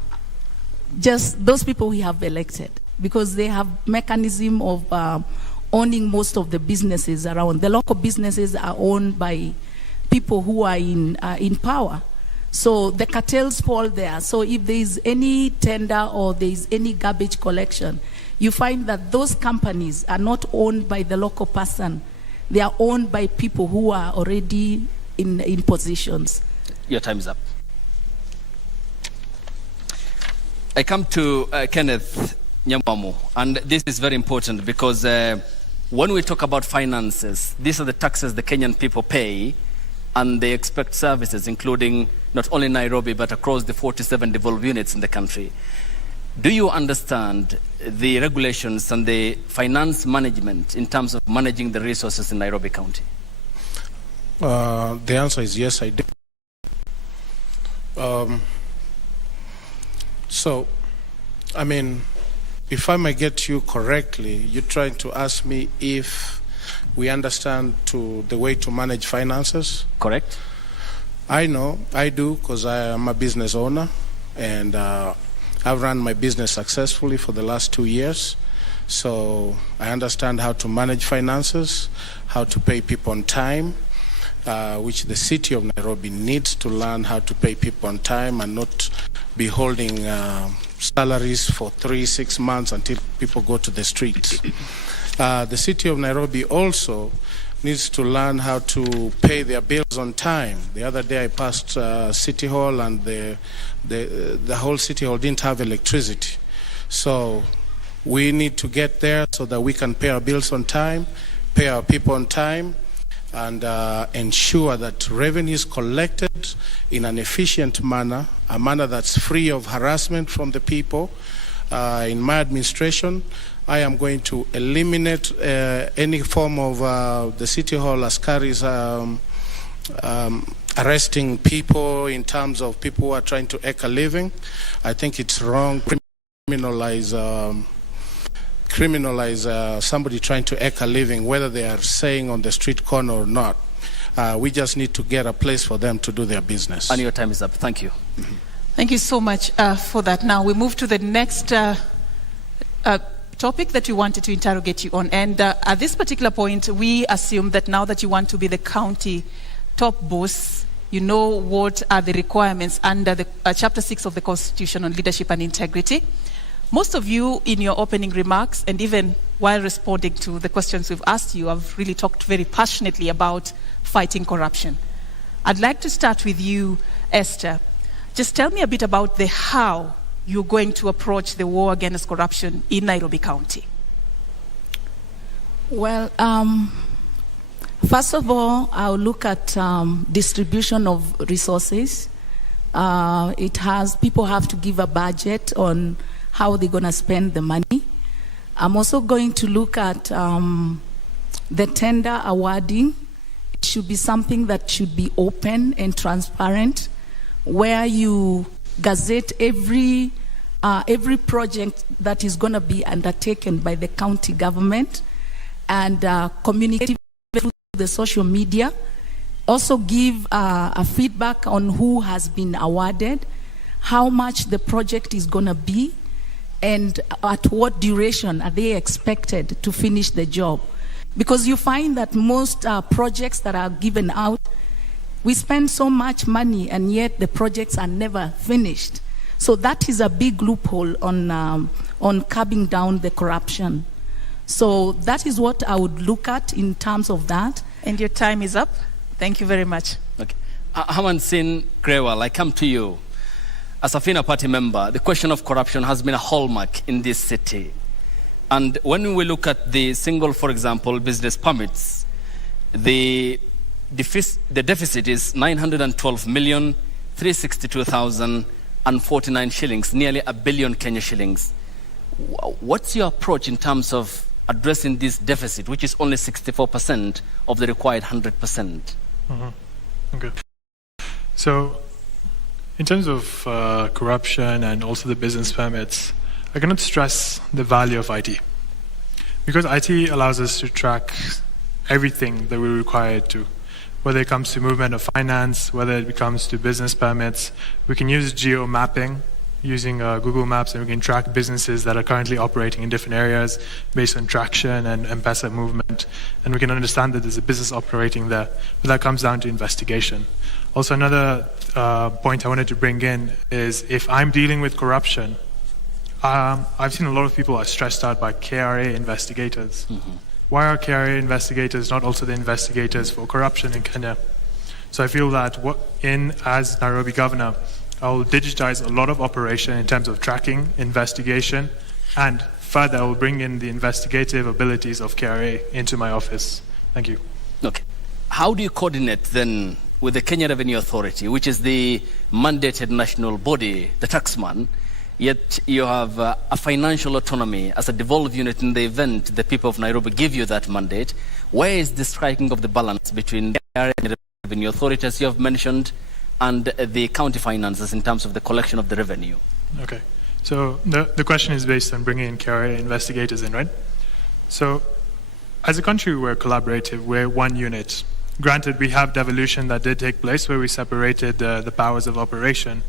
just those people we have elected, because they have mechanism of owning most of the businesses around. The local businesses are owned by people who are in power. So the cartels fall there. So if there is any tender or there is any garbage collection, you find that those companies are not owned by the local person. They are owned by people who are already in positions. Your time is up. I come to Kenneth Nyamwamu, and this is very important because when we talk about finances, these are the taxes the Kenyan people pay, and they expect services, including not only Nairobi, but across the 47 devolved units in the country. Do you understand the regulations and the finance management in terms of managing the resources in Nairobi County? The answer is yes, I do. So, I mean, if I may get you correctly, you're trying to ask me if we understand the way to manage finances. Correct. I know, I do, because I am a business owner, and I've run my business successfully for the last 2 years. So I understand how to manage finances, how to pay people on time, which the city of Nairobi needs to learn how to pay people on time and not be holding salaries for 3-6 months until people go to the streets. The city of Nairobi also needs to learn how to pay their bills on time. The other day I passed City Hall, and the whole City Hall didn't have electricity. So we need to get there so that we can pay our bills on time, pay our people on time, and ensure that revenue is collected in an efficient manner, a manner that's free of harassment from the people. In my administration, I am going to eliminate any form of the City Hall askaris arresting people in terms of people who are trying to eke a living. I think it's wrong to criminalize somebody trying to eke a living, whether they are saying on the street corner or not. We just need to get a place for them to do their business. And your time is up. Thank you. Mm-hmm. Thank you so much for that. Now we move to the next topic that we wanted to interrogate you on. And at this particular point, we assume that now that you want to be the county top boss, you know what are the requirements under the Chapter 6 of the Constitution on Leadership and Integrity. Most of you, in your opening remarks, and even while responding to the questions we've asked you, have really talked very passionately about fighting corruption. I'd like to start with you, Esther. Just tell me a bit about the how you're going to approach the war against corruption in Nairobi County. Well, first of all, I'll look at distribution of resources. People have to give a budget on how they're going to spend the money. I'm also going to look at the tender awarding. It should be something that should be open and transparent, where you gazette every project that is going to be undertaken by the county government, and communicate through the social media. Also give a feedback on who has been awarded, how much the project is going to be, and at what duration are they expected to finish the job. Because you find that most projects that are given out, we spend so much money and yet the projects are never finished. So that is a big loophole on curbing down the corruption. So that is what I would look at in terms of that. And your time is up. Thank you very much. Okay. Haman Sin Grewal, I come to you. As a Safina Party member, the question of corruption has been a hallmark in this city. And when we look at the single, for example, business permits, the deficit is 912,362,049 shillings, nearly a billion Kenya shillings. What's your approach in terms of addressing this deficit, which is only 64% of the required 100%? Mm-hmm. Okay. So, in terms of corruption and also the business permits, I cannot stress the value of IT. Because IT allows us to track everything that we're required to. Whether it comes to movement of finance, whether it comes to business permits, we can use geo mapping using Google Maps, and we can track businesses that are currently operating in different areas based on traction and M-Pesa movement. And we can understand that there's a business operating there. But that comes down to investigation. Also, another point I wanted to bring in is if I'm dealing with corruption, I've seen a lot of people are stressed out by KRA investigators. Mm-hmm. Why are KRA investigators not also the investigators for corruption in Kenya? So I feel that as Nairobi governor, I will digitize a lot of operation in terms of tracking, investigation, and further I will bring in the investigative abilities of KRA into my office. Thank you. Okay. How do you coordinate then with the Kenya Revenue Authority, which is the mandated national body, the taxman, yet you have a financial autonomy as a devolved unit in the event the people of Nairobi give you that mandate? Where is the striking of the balance between the Revenue Authority, as you have mentioned, and the county finances in terms of the collection of the revenue? Okay. So the question is based on bringing in KRA investigators in, right? So as a country, we're collaborative. We're one unit. Granted, we have devolution that did take place where we separated the powers of operation.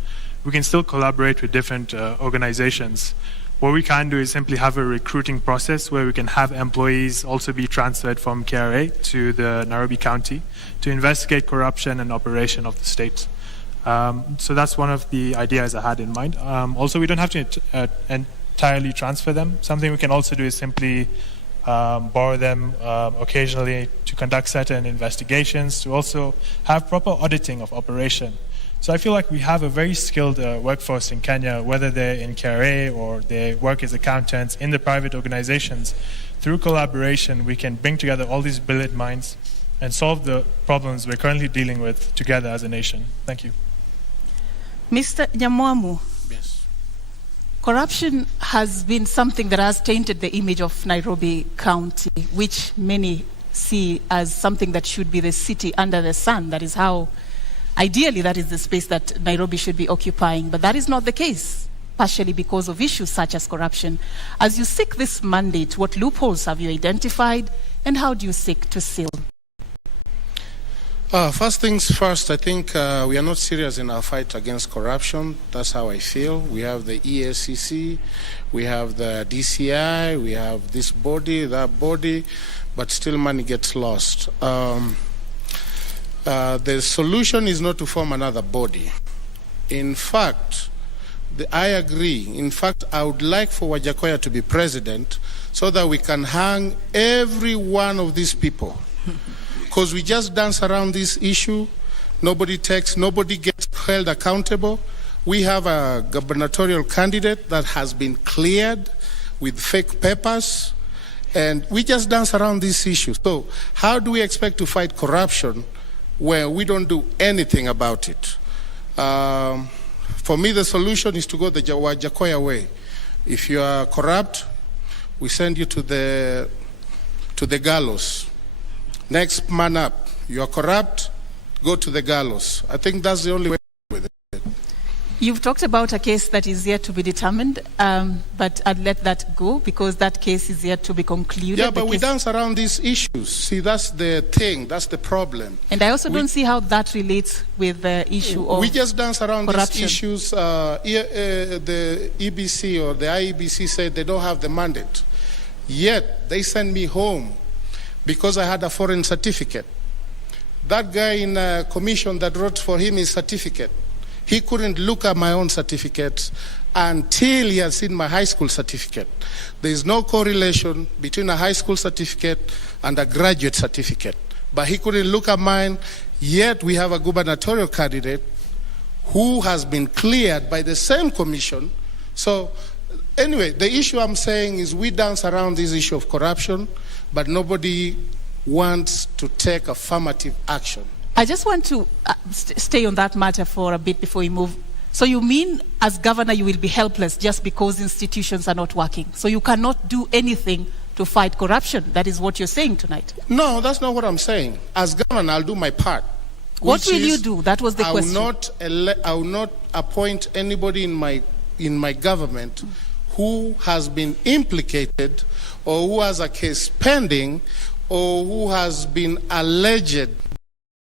We can still collaborate with different organizations. What we can do is simply have a recruiting process where we can have employees also be transferred from KRA to the Nairobi County to investigate corruption and operation of the state. So that's one of the ideas I had in mind. Also, we don't have to entirely transfer them. Something we can also do is simply borrow them occasionally to conduct certain investigations, to also have proper auditing of operation. So I feel like we have a very skilled workforce in Kenya, whether they're in KRA or they work as accountants in the private organizations. Through collaboration, we can bring together all these brilliant minds and solve the problems we're currently dealing with together as a nation. Thank you. Mr. Nyamwamu. Yes. Corruption has been something that has tainted the image of Nairobi County, which many see as something that should be the city under the sun. That is how, ideally, that is the space that Nairobi should be occupying. But that is not the case, partially because of issues such as corruption. As you seek this mandate, what loopholes have you identified, and how do you seek to seal? First things first, I think we are not serious in our fight against corruption. That's how I feel. We have the EACC, we have the DCI, we have this body, that body, but still money gets lost. The solution is not to form another body. In fact, I agree. In fact, I would like for Wajakoya to be president so that we can hang every one of these people. Because we just dance around this issue, nobody gets held accountable. We have a gubernatorial candidate that has been cleared with fake papers, and we just dance around this issue. So how do we expect to fight corruption when we don't do anything about it? For me, the solution is to go the Wajakoya way. If you are corrupt, we send you to the gallows. Next man up. You are corrupt, go to the gallows. I think that's the only way with it. You've talked about a case that is yet to be determined, but I'd let that go because that case is yet to be concluded. Yeah, but we dance around these issues. See, that's the thing, that's the problem. And I also don't see how that relates with the issue of we just dance around corruption. These issues. The EBC or the IEBC said they don't have the mandate. Yet, they send me home because I had a foreign certificate. That guy in a commission that wrote for him his certificate, he couldn't look at my own certificate until he had seen my high school certificate. There is no correlation between a high school certificate and a graduate certificate. but he couldn't look at mine. Yet we have a gubernatorial candidate who has been cleared by the same commission. So anyway, the issue I'm saying is we dance around this issue of corruption, but nobody wants to take affirmative action. I just want to stay on that matter for a bit before we move. So you mean as governor you will be helpless just because institutions are not working? So you cannot do anything to fight corruption? That is what you're saying tonight? No, that's not what I'm saying. As governor, I'll do my part. What will you do? That was the question. I will not appoint anybody in my government who has been implicated or who has a case pending or who has been alleged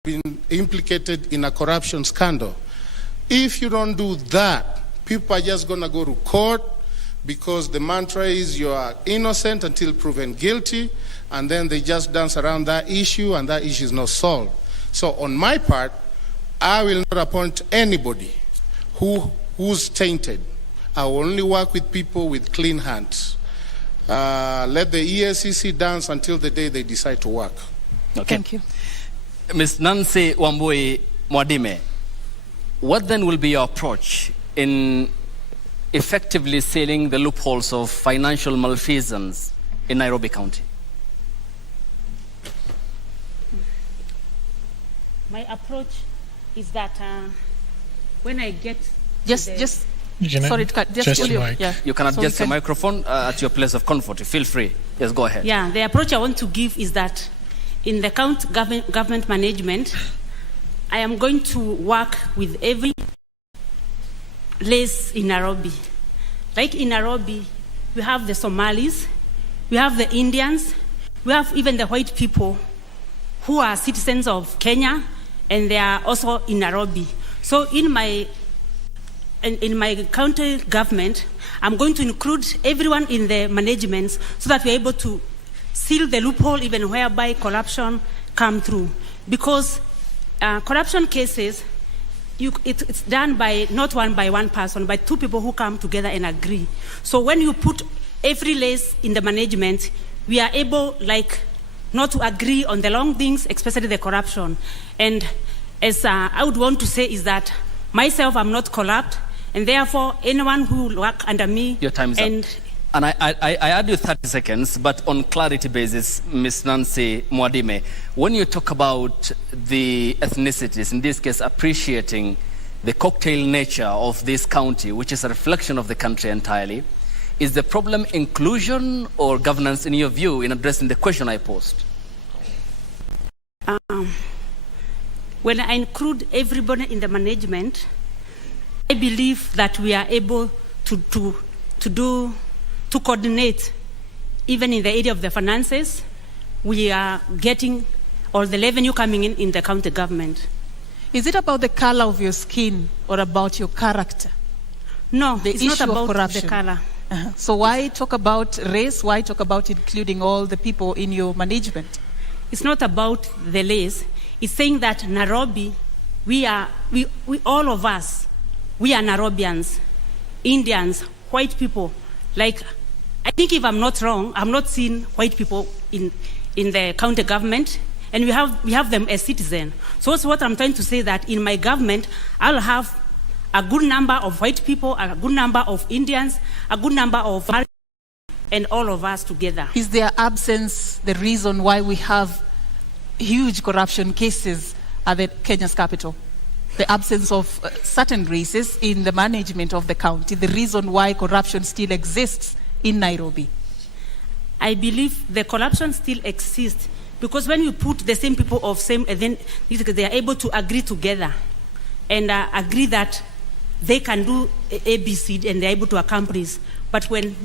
been implicated in a corruption scandal. If you don't do that, people are just going to go to court because the mantra is you are innocent until proven guilty, and then they just dance around that issue and that issue is not solved. So on my part, I will not appoint anybody who's tainted. I will only work with people with clean hands. Let the EACC dance until the day they decide to work. Okay. Thank you. Ms. Nancy Wambui Mwadime, what then will be your approach in effectively sealing the loopholes of financial malfeasance in Nairobi County? My approach is that when I get sorry to cut. Just you can adjust your microphone at your place of comfort. Feel free. Yes, go ahead. Yeah, the approach I want to give is that in the county government management, I am going to work with every place in Nairobi. Like in Nairobi, we have the Somalis, we have the Indians, we have even the white people who are citizens of Kenya, and they are also in Nairobi. So in my county government, I'm going to include everyone in the management so that we're able to seal the loophole even whereby corruption come through. Because corruption cases, it's done by not one person, but two people who come together and agree. So when you put every lace in the management, we are able not to agree on the long things, especially the corruption. And as I would want to say is that myself, I'm not corrupt, and therefore anyone who will work under me. Your time is up. And I add you 30 seconds, but on clarity basis, Ms. Nancy Mwadime, when you talk about the ethnicities, in this case appreciating the cocktail nature of this county, which is a reflection of the country entirely, is the problem inclusion or governance in your view in addressing the question I posed? When I include everybody in the management, I believe that we are able to coordinate, even in the area of the finances. We are getting all the revenue coming in the county government. Is it about the color of your skin or about your character? No, it's not about corruption. the color. So why talk about race? Why talk about including all the people in your management? It's not about the race. It's saying that Nairobi, we all of us, we are Nairobians, Indians, white people. I think if I'm not wrong, I'm not seeing white people in the county government, and we have them as citizens. So that's what I'm trying to say, that in my government, I'll have a good number of white people, a good number of Indians, a good number of and all of us together. Is their absence the reason why we have huge corruption cases at the Kenya's capital? The absence of certain races in the management of the county, the reason why corruption still exists in Nairobi? I believe the corruption still exists because when you put the same people of same, then they are able to agree together and agree that they can do ABC and they're able to accomplish. But when...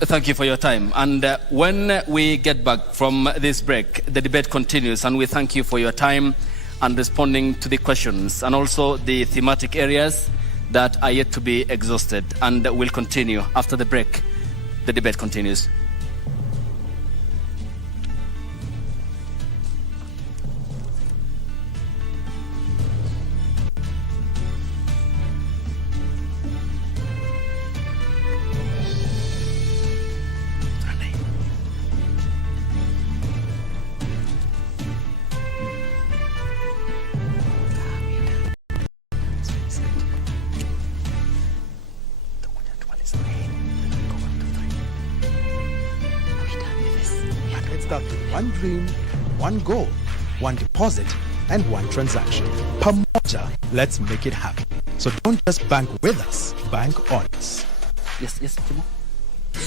Thank you for your time. And when we get back from this break, the debate continues, and we thank you for your time and responding to the questions and also the thematic areas that are yet to be exhausted, and will continue after the break. The debate continues. start with one dream, one goal, one deposit, and one transaction. Pamoja, let's make it happen. So don't just bank with us, bank on us. Yes, Timo.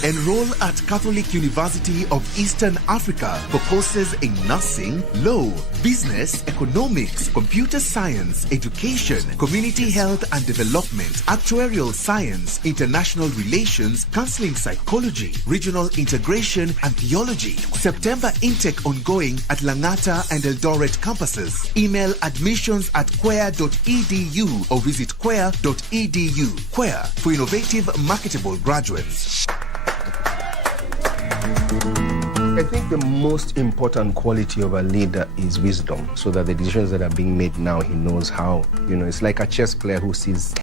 Enroll at Catholic University of Eastern Africa for courses in nursing, law, business, economics, computer science, education, community health and development, actuarial science, international relations, counseling psychology, regional integration, and theology. September intake ongoing at Langata and Eldoret campuses. Email admissions@quer.edu or visit quer.edu. Quer for innovative, marketable graduates. I think the most important quality of a leader is wisdom, so that the decisions that are being made now, he knows how, it's like a chess player who sees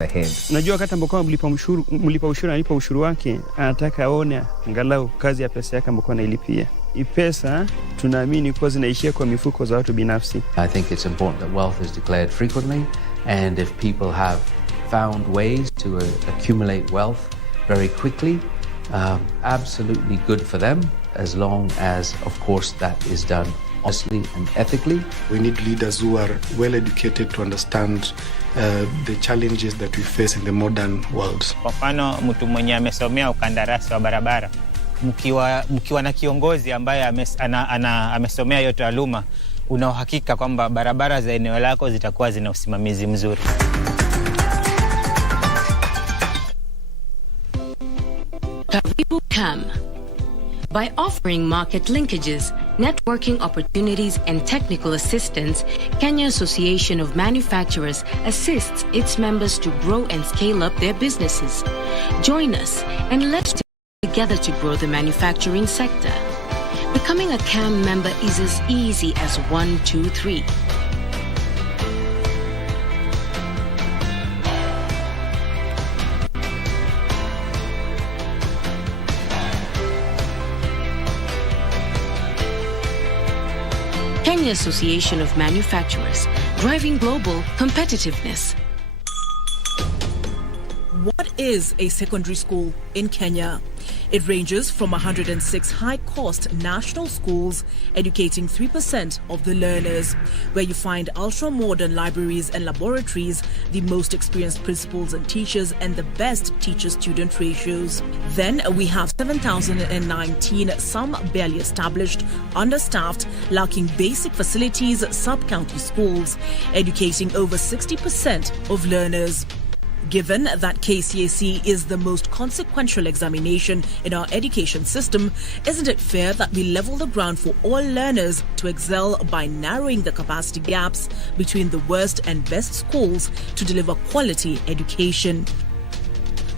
ahead. Unajua wakati ambapo mlipa ushuru analipa ushuru wake, anataka aone angalau kazi ya pesa yake ambayo anailipia. Pesa tunaamini kwa zinaishia kwa mifuko za watu binafsi. I think it's important that wealth is declared frequently, and if people have found ways to accumulate wealth very quickly, absolutely good for them, as long as, of course, that is done honestly and ethically. We need leaders who are well educated to understand the challenges that we face in the modern world. Kwa mfano, mtu mwenye amesomea ukandarasi wa barabara, mkiwa na kiongozi ambaye amesomea hiyo taaluma, una uhakika kwamba barabara za eneo lako zitakuwa zina usimamizi mzuri. Karibu CAM. By offering market linkages, networking opportunities, and technical assistance, Kenya Association of Manufacturers assists its members to grow and scale up their businesses. Join us and let's work together to grow the manufacturing sector. Becoming a CAM member is as easy as 1, 2, 3. Kenya Association of Manufacturers, driving global competitiveness. What is a secondary school in Kenya? It ranges from 106 high-cost national schools educating 3% of the learners, where you find ultra-modern libraries and laboratories, the most experienced principals and teachers, and the best teacher-student ratios. Then we have 7,019, some barely established, understaffed, lacking basic facilities, sub-county schools, educating over 60% of learners. Given that KCSE is the most consequential examination in our education system, isn't it fair that we level the ground for all learners to excel by narrowing the capacity gaps between the worst and best schools to deliver quality education?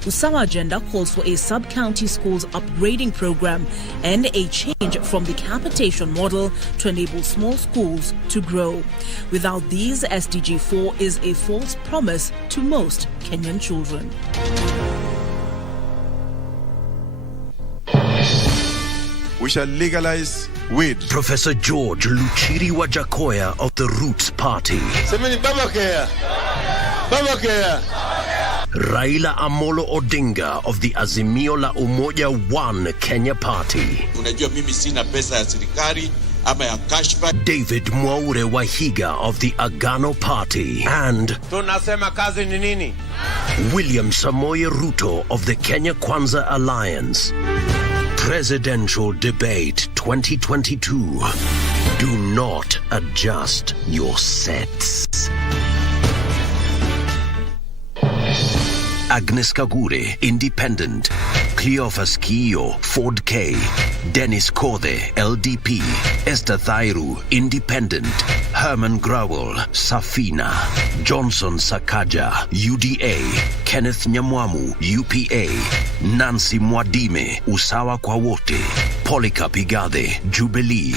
Usawa agenda calls for a sub-county schools upgrading program and a change from the capitation model to enable small schools to grow. Without these, SDG 4 is a false promise to most Kenyan children. We shall legalize weed. Professor George Luchiri Wajakoya of the Roots Party. Semeni Babakea. Babakea. Raila Amolo Odinga of the Azimio la Umoja One Kenya Party. Unajua mimi sina pesa ya serikali ama ya kashfa. David Mwaure Wahiga of the Agano Party. And tunasema kazi ni nini? William Samoei Ruto of the Kenya Kwanza Alliance. Presidential Debate 2022. Do not adjust your sets. Agnes Kagure, Independent. Cleophas Kiyo, Ford K. Dennis Kothe, LDP. Esther Thairu, Independent. Herman Growell, Safina. Johnson Sakaja, UDA. Kenneth Nyamwamu, UPA. Nancy Mwadime, Usawa kwa Wote. Polycarp Igathe, Jubilee.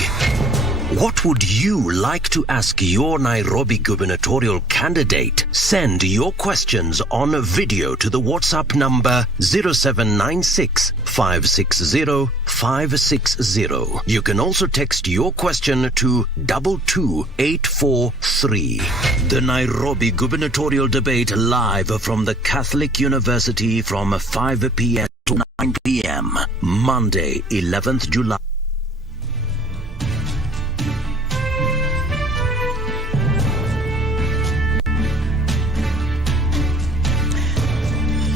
What would you like to ask your Nairobi gubernatorial candidate? Send your questions on video to the WhatsApp number 0796 560 560. You can also text your question to 22843. The Nairobi gubernatorial debate live from the Catholic University from 5 p.m. to 9 p.m. Monday, 11th July.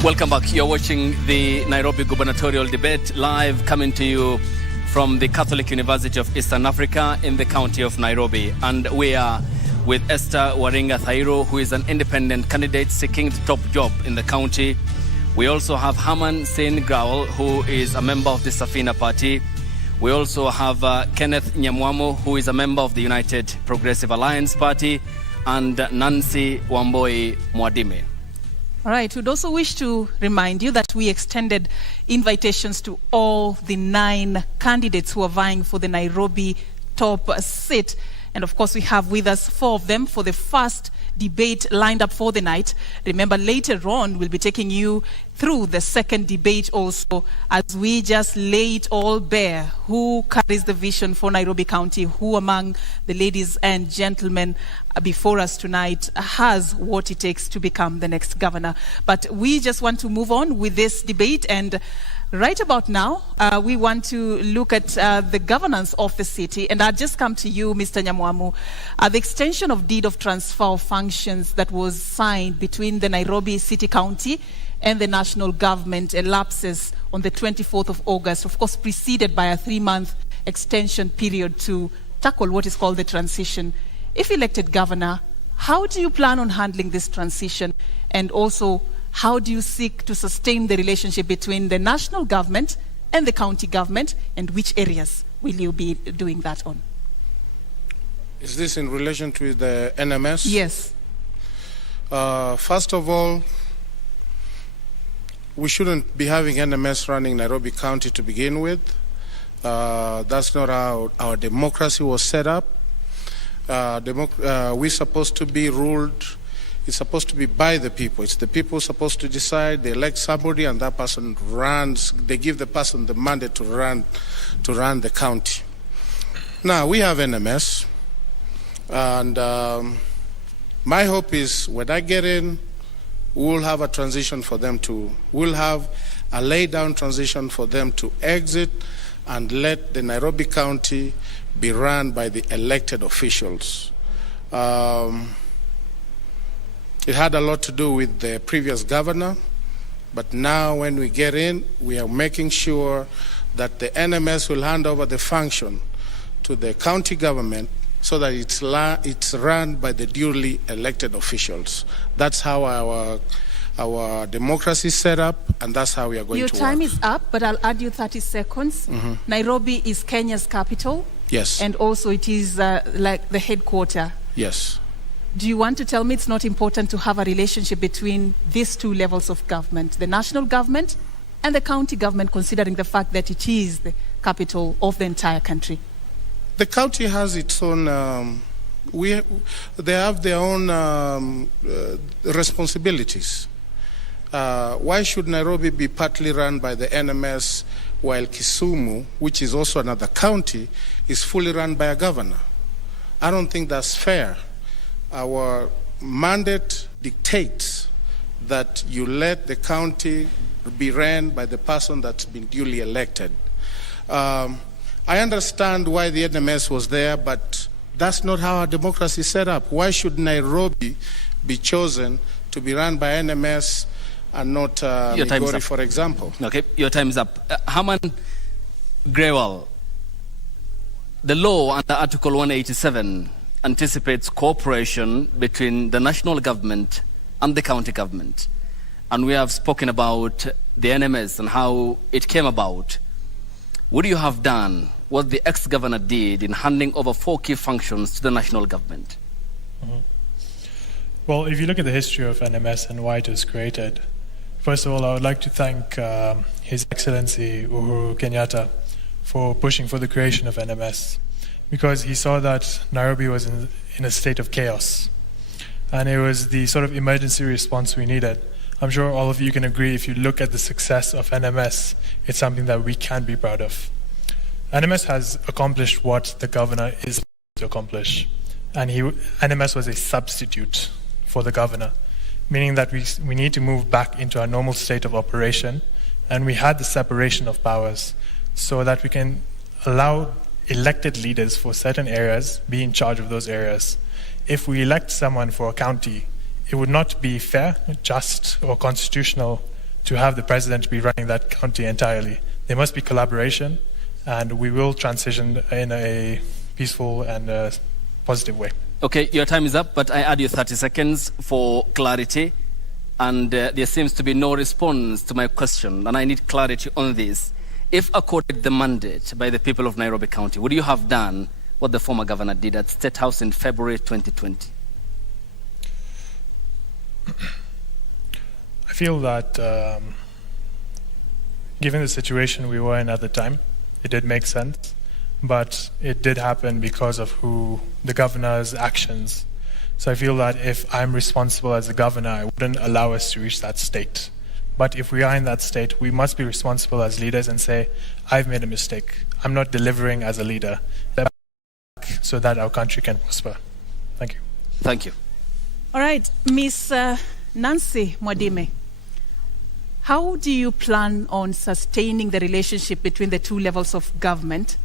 Welcome back. You're watching the Nairobi gubernatorial debate live, coming to you from the Catholic University of Eastern Africa in the county of Nairobi. And we are with Esther Waringa Thairo, who is an independent candidate seeking the top job in the county. We also have Herman Sen Growell, who is a member of the Safina Party. We also have Kenneth Nyamwamo, who is a member of the United Progressive Alliance Party, and Nancy Wamboi Mwadime. All right, we'd also wish to remind you that we extended invitations to all the 9 candidates who are vying for the Nairobi top seat. And of course, we have with us 4 of them for the first debate lined up for the night. Remember, later on, we'll be taking you through the second debate also, as we just lay it all bare. Who carries the vision for Nairobi County? Who among the ladies and gentlemen before us tonight has what it takes to become the next governor? But we just want to move on with this debate, and right about now, we want to look at the governance of the city. And I'll just come to you, Mr. Nyamwamu. The extension of deed of transfer of functions that was signed between the Nairobi City County and the national government elapses on the 24th of August, of course preceded by a 3-month extension period to tackle what is called the transition. If elected governor, how do you plan on handling this transition? And also, how do you seek to sustain the relationship between the national government and the county government, and which areas will you be doing that on? Is this in relation to the NMS? Yes. First of all, we shouldn't be having NMS running Nairobi County to begin with. That's not how our democracy was set up. We're supposed to be ruled. It's supposed to be by the people. It's the people supposed to decide. They elect somebody, and that person runs. They give the person the mandate to run the county. Now we have NMS, and my hope is when I get in, we'll have a transition for them to. We'll have a lay down transition for them to exit, and let the Nairobi County be run by the elected officials. It had a lot to do with the previous governor, but now when we get in, we are making sure that the NMS will hand over the function to the county government so that it's run by the duly elected officials. That's how our democracy is set up, and that's how we are going to work. Your time is up, but I'll add you 30 seconds. Nairobi is Kenya's capital. Yes. And also it is like the headquarters. Yes. Do you want to tell me it's not important to have a relationship between these 2 levels of government, the national government and the county government, considering the fact that it is the capital of the entire country? The county has its own, they have their own responsibilities. Why should Nairobi be partly run by the NMS while Kisumu, which is also another county, is fully run by a governor? I don't think that's fair. Our mandate dictates that you let the county be ran by the person that's been duly elected. I understand why the NMS was there, but that's not how our democracy is set up. Why should Nairobi be chosen to be run by NMS and not Migori, for example? Okay, your time is up. Herman Grewal, the law under Article 187 anticipates cooperation between the national government and the county government. And we have spoken about the NMS and how it came about. Would you have done what the ex-governor did in handing over 4 key functions to the national government? Well, if you look at the history of NMS and why it was created, first of all, I would like to thank His Excellency Uhuru Kenyatta for pushing for the creation of NMS, because he saw that Nairobi was in a state of chaos, and it was the sort of emergency response we needed. I'm sure all of you can agree, if you look at the success of NMS, it's something that we can be proud of. NMS has accomplished what the governor is to accomplish, and NMS was a substitute for the governor, meaning that we need to move back into our normal state of operation, and we had the separation of powers so that we can allow elected leaders for certain areas be in charge of those areas. If we elect someone for a county, it would not be fair, just, or constitutional to have the president be running that county entirely. There must be collaboration, and we will transition in a peaceful and positive way. Okay, your time is up, but I add you 30 seconds for clarity. And there seems to be no response to my question, and I need clarity on this. If accorded the mandate by the people of Nairobi County, would you have done what the former governor did at State House in February 2020? I feel that given the situation we were in at the time, it did make sense, but it did happen because of the governor's actions. So I feel that if I'm responsible as a governor, I wouldn't allow us to reach that state. But if we are in that state, we must be responsible as leaders and say, I've made a mistake. I'm not delivering as a leader, so that our country can prosper. Thank you. Thank you. All right, Miss Nancy Mwadime, how do you plan on sustaining the relationship between the two levels of government,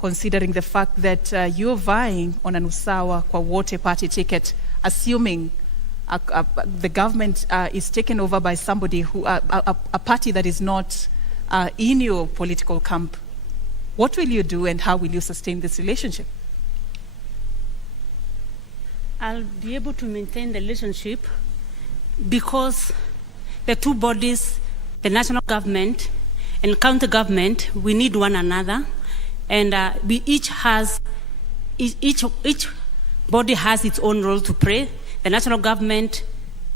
considering the fact that you're vying on an usawa kwa wote party ticket, assuming the government is taken over by somebody who, a party that is not in your political camp? What will you do and how will you sustain this relationship? I'll be able to maintain the relationship because the two bodies, the national government and county government, we need one another. And each body has its own role to play. The national government,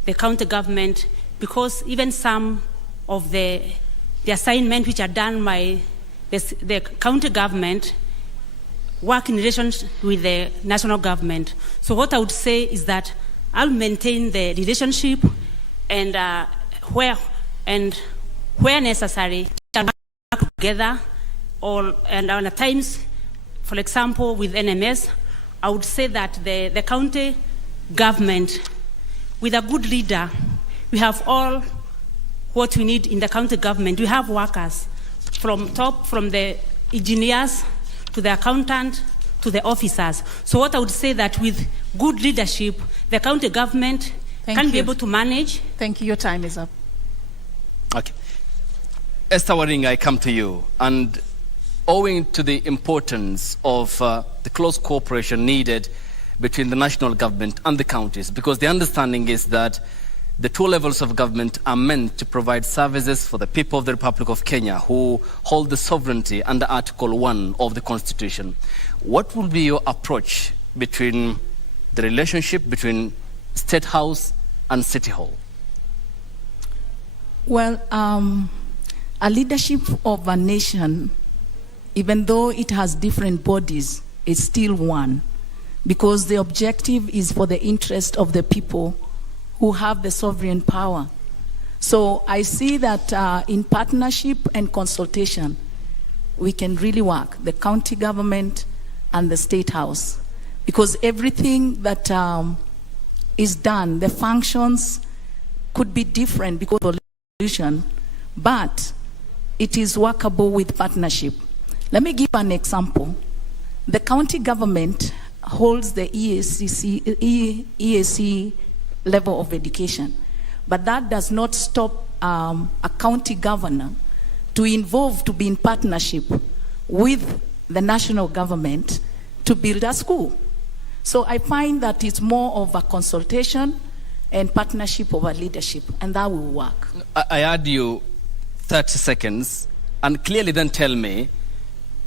the county government, because even some of the assignments which are done by the county government work in relation with the national government. So what I would say is that I'll maintain the relationship, and where necessary, we'll work together. And at times, for example, with NMS, I would say that the county government, with a good leader, we have all what we need in the county government. We have workers from top, from the engineers to the accountant to the officers. So what I would say that with good leadership, the county government can be able to manage. Thank you. Your time is up. Okay. Esther Waring, I come to you. And owing to the importance of the close cooperation needed between the national government and the counties, because the understanding is that the two levels of government are meant to provide services for the people of the Republic of Kenya who hold the sovereignty under Article 1 of the Constitution. What will be your approach between the relationship between State House and City Hall? Well, a leadership of a nation, even though it has different bodies, is still one, because the objective is for the interest of the people who have the sovereign power. So I see that in partnership and consultation, we can really work, the county government and the State House, because everything that is done, the functions could be different because of solution, but it is workable with partnership. Let me give an example. The county government holds the EAC level of education, but that does not stop a county governor to be in partnership with the national government to build a school. So I find that it's more of a consultation and partnership over leadership, and that will work. I add you 30 seconds, and clearly then tell me,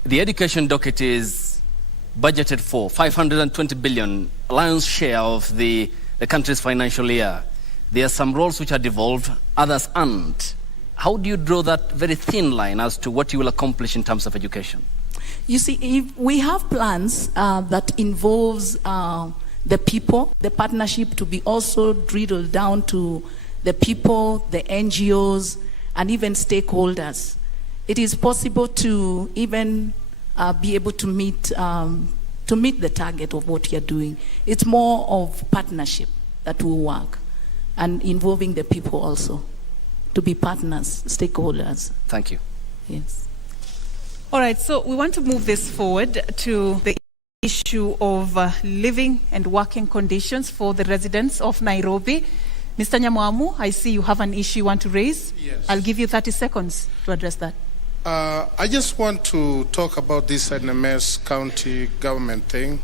the education docket is budgeted for 520 billion, lion's share of the country's financial year. There are some roles which are devolved, others aren't. How do you draw that very thin line as to what you will accomplish in terms of education? You see, if we have plans that involves the people, the partnership to be also drilled down to the people, the NGOs, and even stakeholders. It is possible to even be able to meet the target of what you're doing. It's more of partnership that will work, and involving the people also to be partners, stakeholders. Thank you. Yes. All right, so we want to move this forward to the issue of living and working conditions for the residents of Nairobi. Mr. Nyamwamu, I see you have an issue you want to raise. Yes. I'll give you 30 seconds to address that. I just want to talk about this NMS county government thing.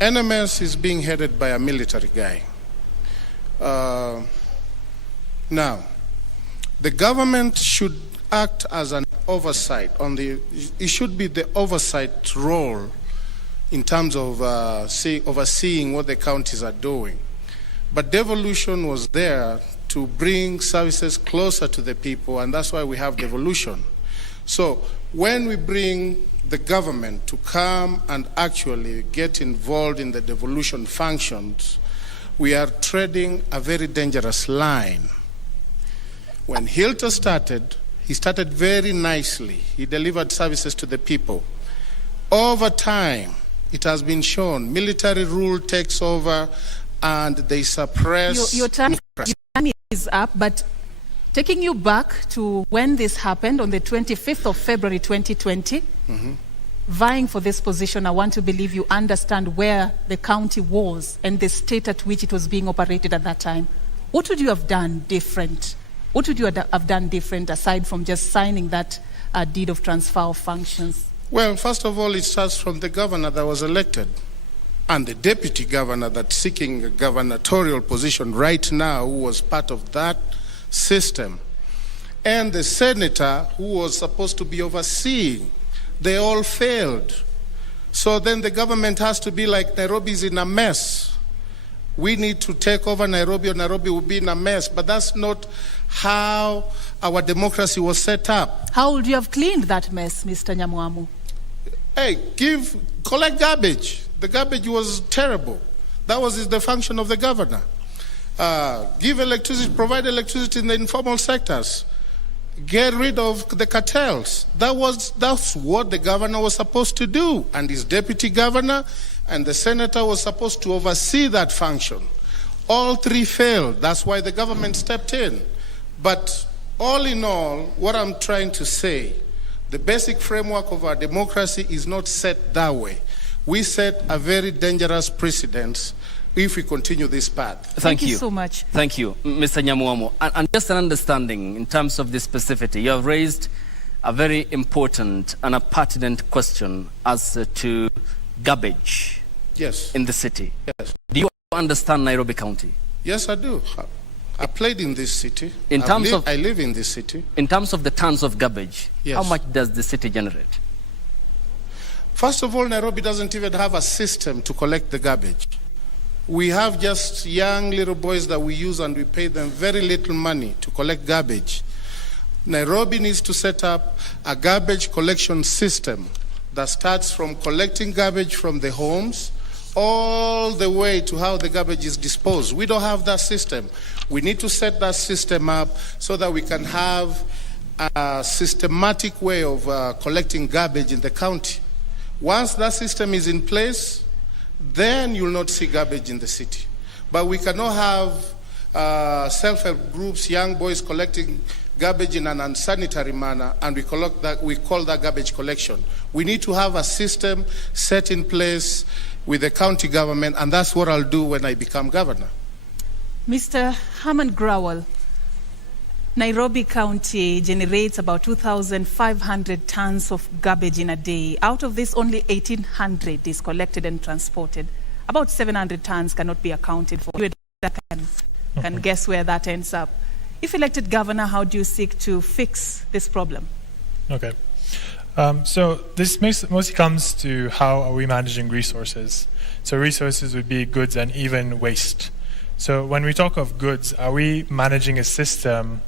NMS is being headed by a military guy. Now, the government should act as an oversight it should be the oversight role in terms of overseeing what the counties are doing. But devolution was there to bring services closer to the people, and that's why we have devolution. So when we bring the government to come and actually get involved in the devolution functions, we are treading a very dangerous line. When Hilter started, he started very nicely. He delivered services to the people. Over time, it has been shown military rule takes over and they suppress. Your time is up, but taking you back to when this happened on the 25th of February 2020, vying for this position, I want to believe you understand where the county was and the state at which it was being operated at that time. What would you have done different? What would you have done different aside from just signing that deed of transfer of functions? Well, first of all, it starts from the governor that was elected and the deputy governor that's seeking a gubernatorial position right now, who was part of that system, and the senator who was supposed to be overseeing. They all failed. So then the government has to be like, Nairobi's in a mess. We need to take over Nairobi or Nairobi will be in a mess. But that's not how our democracy was set up. How would you have cleaned that mess, Mr. Nyamwamu? Hey, collect garbage. The garbage was terrible. That was the function of the governor. Give electricity, provide electricity in the informal sectors. Get rid of the cartels. That's what the governor was supposed to do. And his deputy governor and the senator was supposed to oversee that function. All three failed. That's why the government stepped in. But all in all, what I'm trying to say, the basic framework of our democracy is not set that way. We set a very dangerous precedent if we continue this path. Thank you so much. Thank you, Mr. Nyamwamu. And just an understanding in terms of the specificity, you have raised a very important and a pertinent question as to garbage in the city. Yes. Do you understand Nairobi County? Yes, I do. I played in this city. I live in this city. In terms of the tons of garbage, yes. How much does the city generate? First of all, Nairobi doesn't even have a system to collect the garbage. We have just young little boys that we use and we pay them very little money to collect garbage. Nairobi needs to set up a garbage collection system that starts from collecting garbage from the homes all the way to how the garbage is disposed. We don't have that system. We need to set that system up so that we can have a systematic way of collecting garbage in the county. Once that system is in place, then you'll not see garbage in the city. But we cannot have self-help groups, young boys collecting garbage in an unsanitary manner, and we call that garbage collection. We need to have a system set in place with the county government, and that's what I'll do when I become governor. Mr. Herman Growell, Nairobi County generates about 2,500 tons of garbage in a day. Out of this, only 1,800 is collected and transported. About 700 tons cannot be accounted for. You can guess where that ends up. If elected governor, how do you seek to fix this problem? Okay. So this mostly comes to how are we managing resources. So resources would be goods and even waste. So when we talk of goods, are we managing a system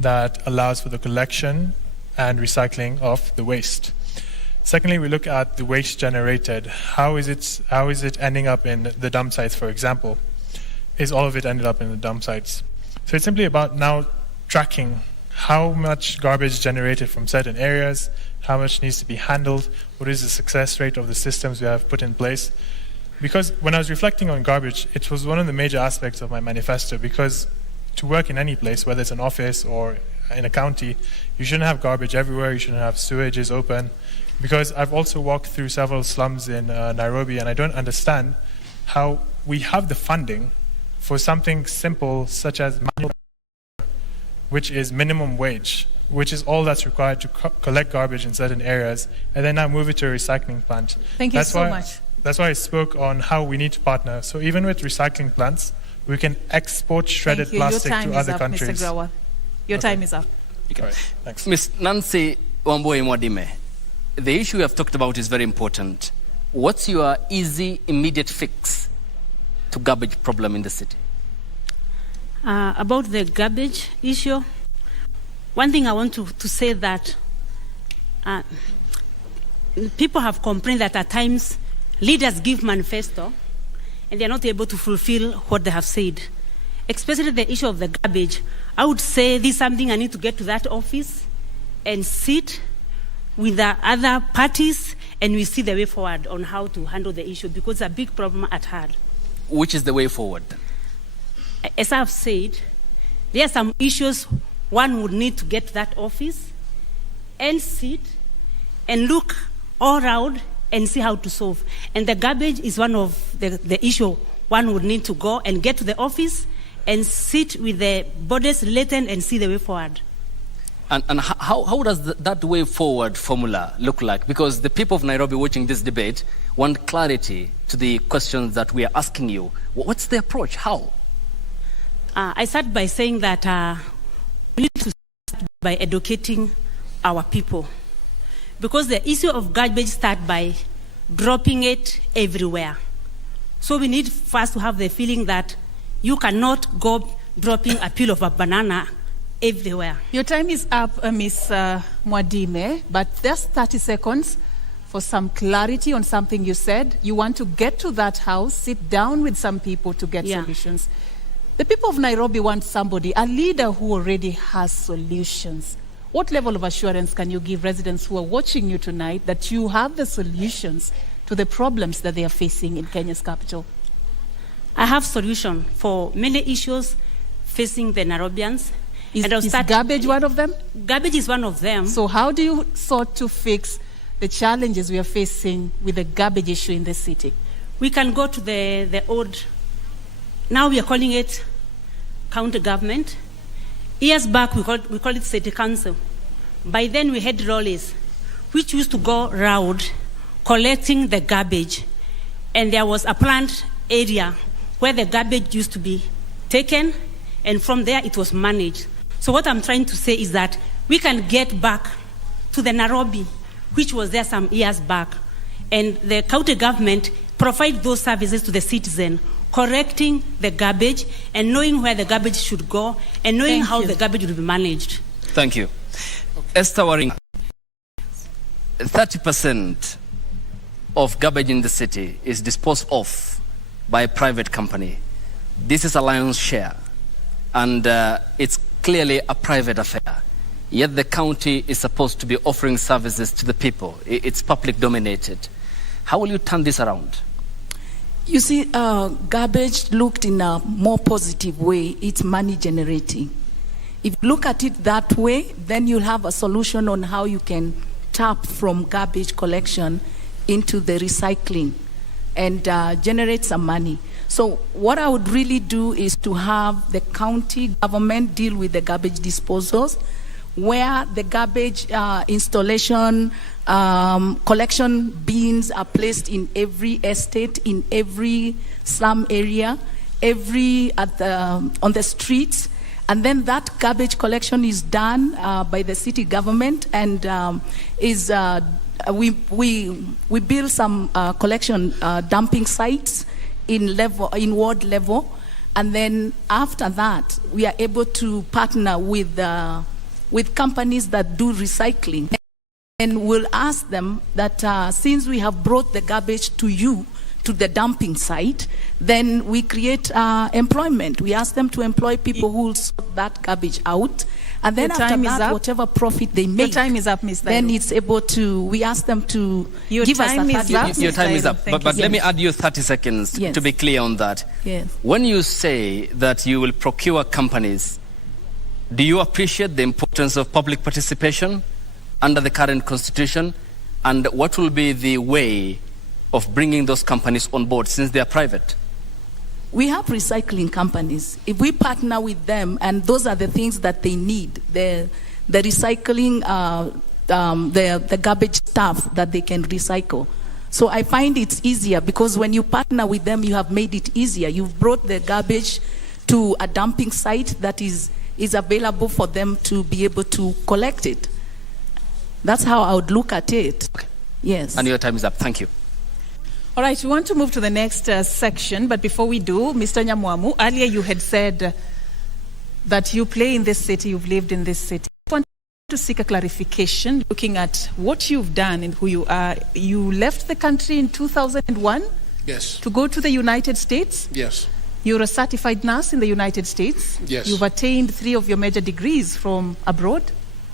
that allows for the collection and recycling of the waste? Secondly, we look at the waste generated. How is it ending up in the dump sites, for example? Is all of it ended up in the dump sites? So it's simply about now tracking how much garbage generated from certain areas, how much needs to be handled, what is the success rate of the systems we have put in place. Because when I was reflecting on garbage, it was one of the major aspects of my manifesto, because to work in any place, whether it's an office or in a county, you shouldn't have garbage everywhere, you shouldn't have sewages open. Because I've also walked through several slums in Nairobi, and I don't understand how we have the funding for something simple such as manual, which is minimum wage, which is all that's required to collect garbage in certain areas, and then now move it to a recycling plant. Thank you so much. That's why I spoke on how we need to partner. So even with recycling plants, we can export shredded plastic to other countries. Mr. Grawal. Your time is up. Okay. Right. Thanks. Ms. Nancy Wambui Mwadime, the issue we have talked about is very important. What's your easy, immediate fix to garbage problem in the city? About the garbage issue, one thing I want to say that people have complained that at times leaders give manifesto and they're not able to fulfill what they have said. Especially the issue of the garbage, I would say this is something I need to get to that office and sit with the other parties and we see the way forward on how to handle the issue because it's a big problem at hand. Which is the way forward? As I've said, there are some issues one would need to get to that office and sit and look all around and see how to solve. And the garbage is one of the issue one would need to go and get to the office and sit with the bodies latent and see the way forward. And how does that way forward formula look like? Because the people of Nairobi watching this debate want clarity to the questions that we are asking you. What's the approach? How? I start by saying that we need to start by educating our people. Because the issue of garbage starts by dropping it everywhere. So we need first to have the feeling that you cannot go dropping a peel of a banana everywhere. Your time is up, Ms. Mwadime, but there's 30 seconds for some clarity on something you said. You want to get to that house, sit down with some people to get solutions. The people of Nairobi want somebody, a leader who already has solutions. What level of assurance can you give residents who are watching you tonight that you have the solutions to the problems that they are facing in Kenya's capital? I have solution for many issues facing the Nairobians. Is garbage one of them? Garbage is one of them. So how do you sort to fix the challenges we are facing with the garbage issue in the city? We can go to the old, now we are calling it county government. Years back, we called it city council. By then, we had lorries, which used to go round collecting the garbage. And there was a planned area where the garbage used to be taken, and from there, it was managed. So what I'm trying to say is that we can get back to the Nairobi, which was there some years back, and the county government provide those services to the citizen, correcting the garbage and knowing where the garbage should go and knowing how the garbage will be managed. Thank you. Esther Waring, 30% of garbage in the city is disposed of by a private company. This is a lion's share, and it's clearly a private affair. Yet the county is supposed to be offering services to the people. It's public dominated. How will you turn this around? You see, garbage looked in a more positive way. It's money generating. If you look at it that way, then you'll have a solution on how you can tap from garbage collection into the recycling and generate some money. So what I would really do is to have the county government deal with the garbage disposals, where the garbage installation, collection bins are placed in every estate, in every slum area, on the streets, and then that garbage collection is done by the city government, and we build some collection dumping sites in ward level, and then after that we are able to partner with companies that do recycling. And we'll ask them that since we have brought the garbage to you, to the dumping site, then we create employment. We ask them to employ people who will sort that garbage out. And then after that, whatever profit they make, your time is up, Ms. then it's able to, we ask them to give us a 30 seconds. Your time is up. But let me add you 30 seconds to be clear on that. Yes. When you say that you will procure companies, do you appreciate the importance of public participation under the current constitution? And what will be the way of bringing those companies on board since they are private? we have recycling companies. If we partner with them, and those are the things that they need, the recycling, the garbage stuff that they can recycle. So I find it's easier because when you partner with them, you have made it easier. You've brought the garbage to a dumping site that is available for them to be able to collect it. That's how I would look at it. Okay. Yes. And your time is up. Thank you. All right, we want to move to the next section, but before we do, Mr. Nyamwamu, earlier you had said that you play in this city, you've lived in this city. I want to seek a clarification looking at what you've done and who you are. You left the country in 2001? Yes. To go to the United States? Yes. You're a certified nurse in the United States? Yes. You've attained 3 of your major degrees from abroad?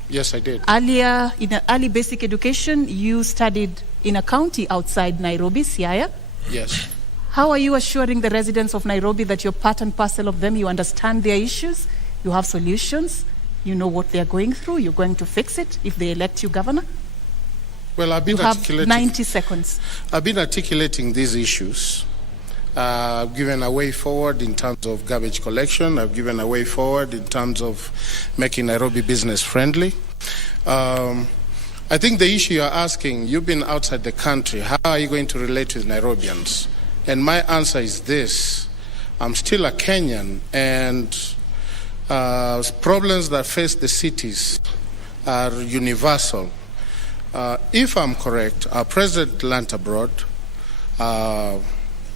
Yes, I did. Earlier, in early basic education, you studied in a county outside Nairobi, Siaya. Yes. How are you assuring the residents of Nairobi that you're part and parcel of them, you understand their issues, you have solutions, you know what they're going through, you're going to fix it if they elect you governor? Well, I've been articulating... 90 seconds. I've been articulating these issues. I've given a way forward in terms of garbage collection. I've given a way forward in terms of making Nairobi business friendly. I think the issue you're asking, you've been outside the country, how are you going to relate with Nairobians? And my answer is this: I'm still a Kenyan, and problems that face the cities are universal. If I'm correct, our president learnt abroad,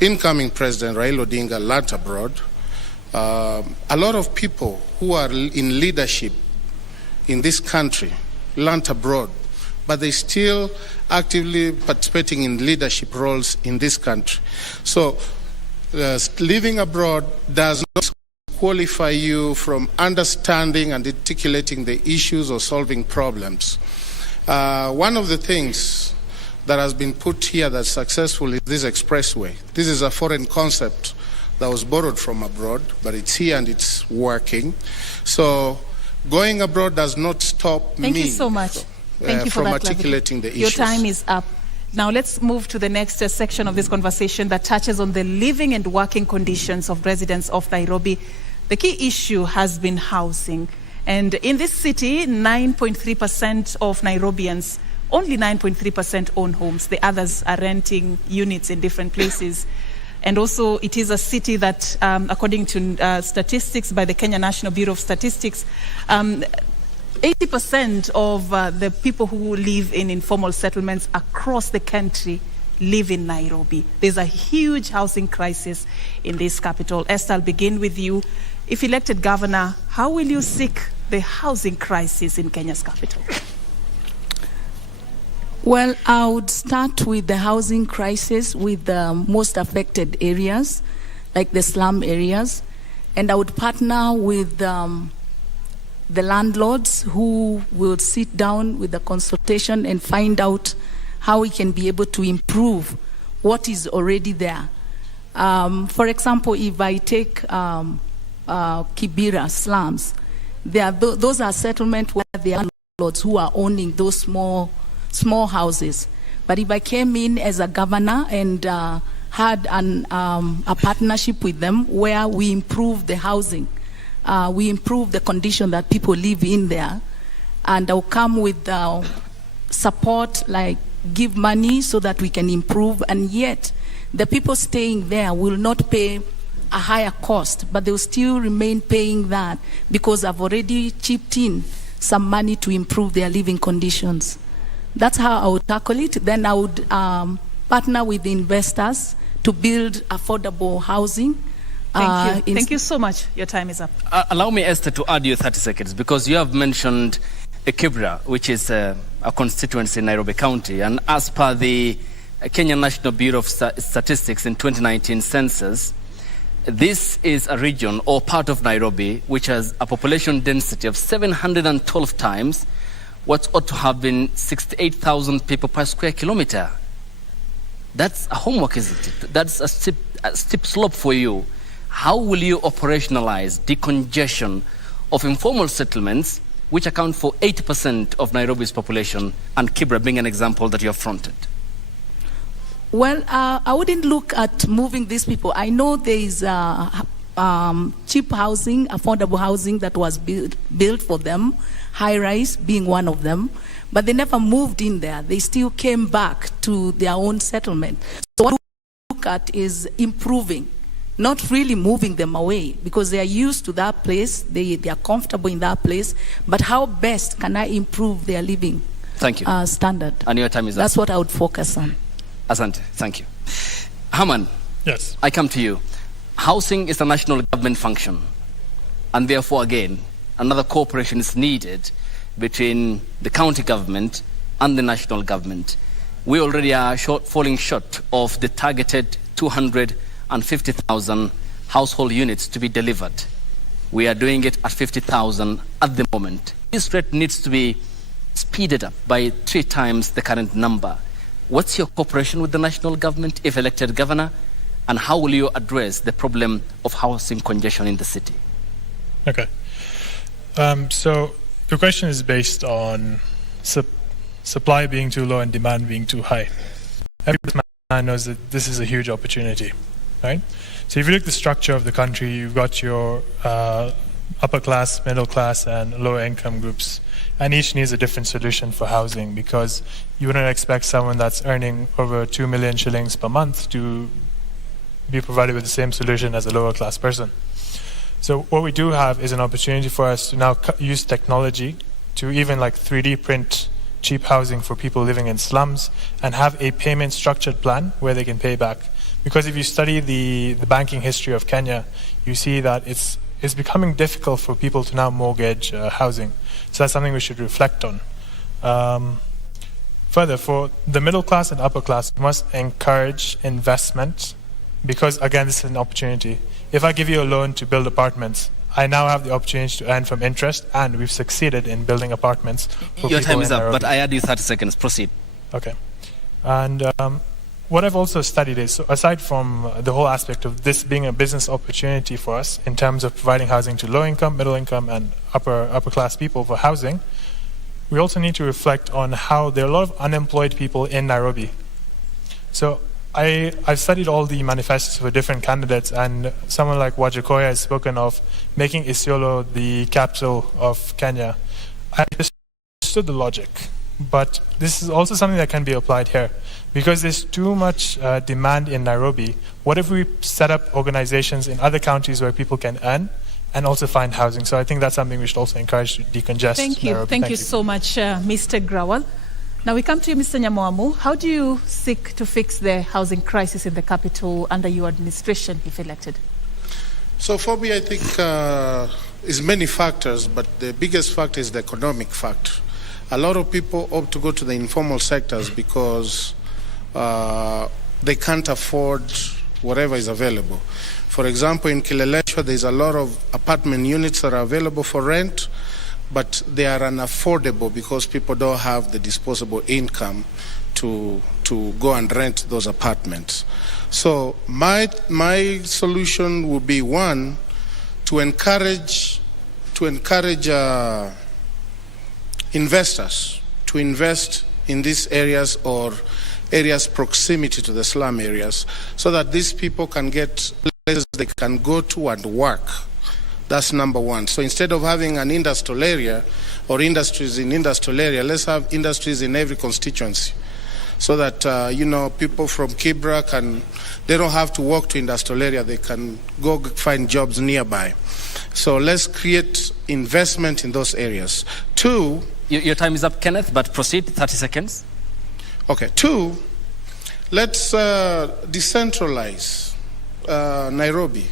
incoming president Raila Odinga learnt abroad. A lot of people who are in leadership in this country learnt abroad, but they still actively participating in leadership roles in this country. So living abroad does not qualify you from understanding and articulating the issues or solving problems. One of the things that has been put here that's successful is this expressway. This is a foreign concept that was borrowed from abroad, but it's here and it's working. So going abroad does not stop me. Thank you so much. Thank you for from that articulating the issues. Your time is up. Now let's move to the next section of this conversation that touches on the living and working conditions of residents of Nairobi. The key issue has been housing. And in this city, 9.3% of Nairobians, only 9.3% own homes. The others are renting units in different places. And also, it is a city that, according to statistics by the Kenya National Bureau of Statistics, 80% of the people who live in informal settlements across the country live in Nairobi. There's a huge housing crisis in this capital. Esther, I'll begin with you. If elected governor, how will you seek the housing crisis in Kenya's capital? Well, I would start with the housing crisis with the most affected areas, like the slum areas, and I would partner with the landlords who will sit down with the consultation and find out how we can be able to improve what is already there. For example, if I take Kibera slums, those are settlements where the landlords who are owning those small houses. But if I came in as a governor and had a partnership with them where we improve the housing, we improve the condition that people live in there, and I'll come with support, like give money so that we can improve, and yet the people staying there will not pay a higher cost, but they'll still remain paying that because I've already chipped in some money to improve their living conditions. That's how I would tackle it. Then I would partner with the investors to build affordable housing. Thank you. Thank you so much. Your time is up. Allow me, Esther, to add you 30 seconds, because you have mentioned Kibera, which is a constituency in Nairobi County. And as per the Kenya National Bureau of Statistics in 2019 census, this is a region or part of Nairobi which has a population density of 712 times what ought to have been 68,000 people per square kilometer. That's a homework, isn't it? That's a steep slope for you. How will you operationalize decongestion of informal settlements, which account for 80% of Nairobi's population, and Kibera being an example that you have fronted? Well, I wouldn't look at moving these people. I know there is cheap housing, affordable housing that was built for them, high-rise being one of them, but they never moved in there. They still came back to their own settlement. So what we look at is improving, not really moving them away, because they are used to that place, they are comfortable in that place, but how best can I improve their living standard? And your time is up. That's what I would focus on. Asante, thank you. Herman, yes, I come to you. Housing is a national government function, and therefore, again, another cooperation is needed between the county government and the national government. We already are falling short of the targeted 250,000 household units to be delivered. We are doing it at 50,000 at the moment. This rate needs to be speeded up by 3 times the current number. What's your cooperation with the national government, if elected governor, and how will you address the problem of housing congestion in the city? Okay. So the question is based on supply being too low and demand being too high. Every man knows that this is a huge opportunity, right? So if you look at the structure of the country, you've got your upper class, middle class, and lower income groups. And each needs a different solution for housing, because you wouldn't expect someone that's earning over 2 million shillings per month to be provided with the same solution as a lower class person. So what we do have is an opportunity for us to now use technology to even like 3D print cheap housing for people living in slums and have a payment structured plan where they can pay back. Because if you study the banking history of Kenya, you see that it's becoming difficult for people to now mortgage housing. So that's something we should reflect on. Further, for the middle class and upper class, we must encourage investment, because again, this is an opportunity. If I give you a loan to build apartments, I now have the opportunity to earn from interest, and we've succeeded in building apartments for Your people time is in up, Nairobi. but I add you 30 seconds. Proceed. Okay. And what I've also studied is, so aside from the whole aspect of this being a business opportunity for us in terms of providing housing to low income, middle income, and upper class people for housing, we also need to reflect on how there are a lot of unemployed people in Nairobi. So I've studied all the manifestos for different candidates, and someone like Wajakoya has spoken of making Isiolo the capital of Kenya. I understood the logic, but this is also something that can be applied here. Because there's too much demand in Nairobi, what if we set up organizations in other counties where people can earn and also find housing? So I think that's something we should also encourage to decongest Thank you. Nairobi. Thank you so much, Mr. Grawal. Now we come to you, Mr. Nyamoamu. How do you seek to fix the housing crisis in the capital under your administration, if elected? So for me, I think it's many factors, but the biggest factor is the economic factor. A lot of people opt to go to the informal sectors because they can't afford whatever is available. For example, in Kileleshwa, there's a lot of apartment units that are available for rent, but they are unaffordable because people don't have the disposable income to go and rent those apartments. So my solution would be, one, to encourage investors to invest in these areas or areas proximity to the slum areas, so that these people can get places they can go to and work. That's number one. So instead of having an industrial area or industries in industrial area, let's have industries in every constituency, so that people from Kibra they don't have to walk to industrial area, they can go find jobs nearby. So let's create investment in those areas. Two, your time is up, Kenneth, but proceed, 30 seconds. Okay. Two, let's decentralize Nairobi.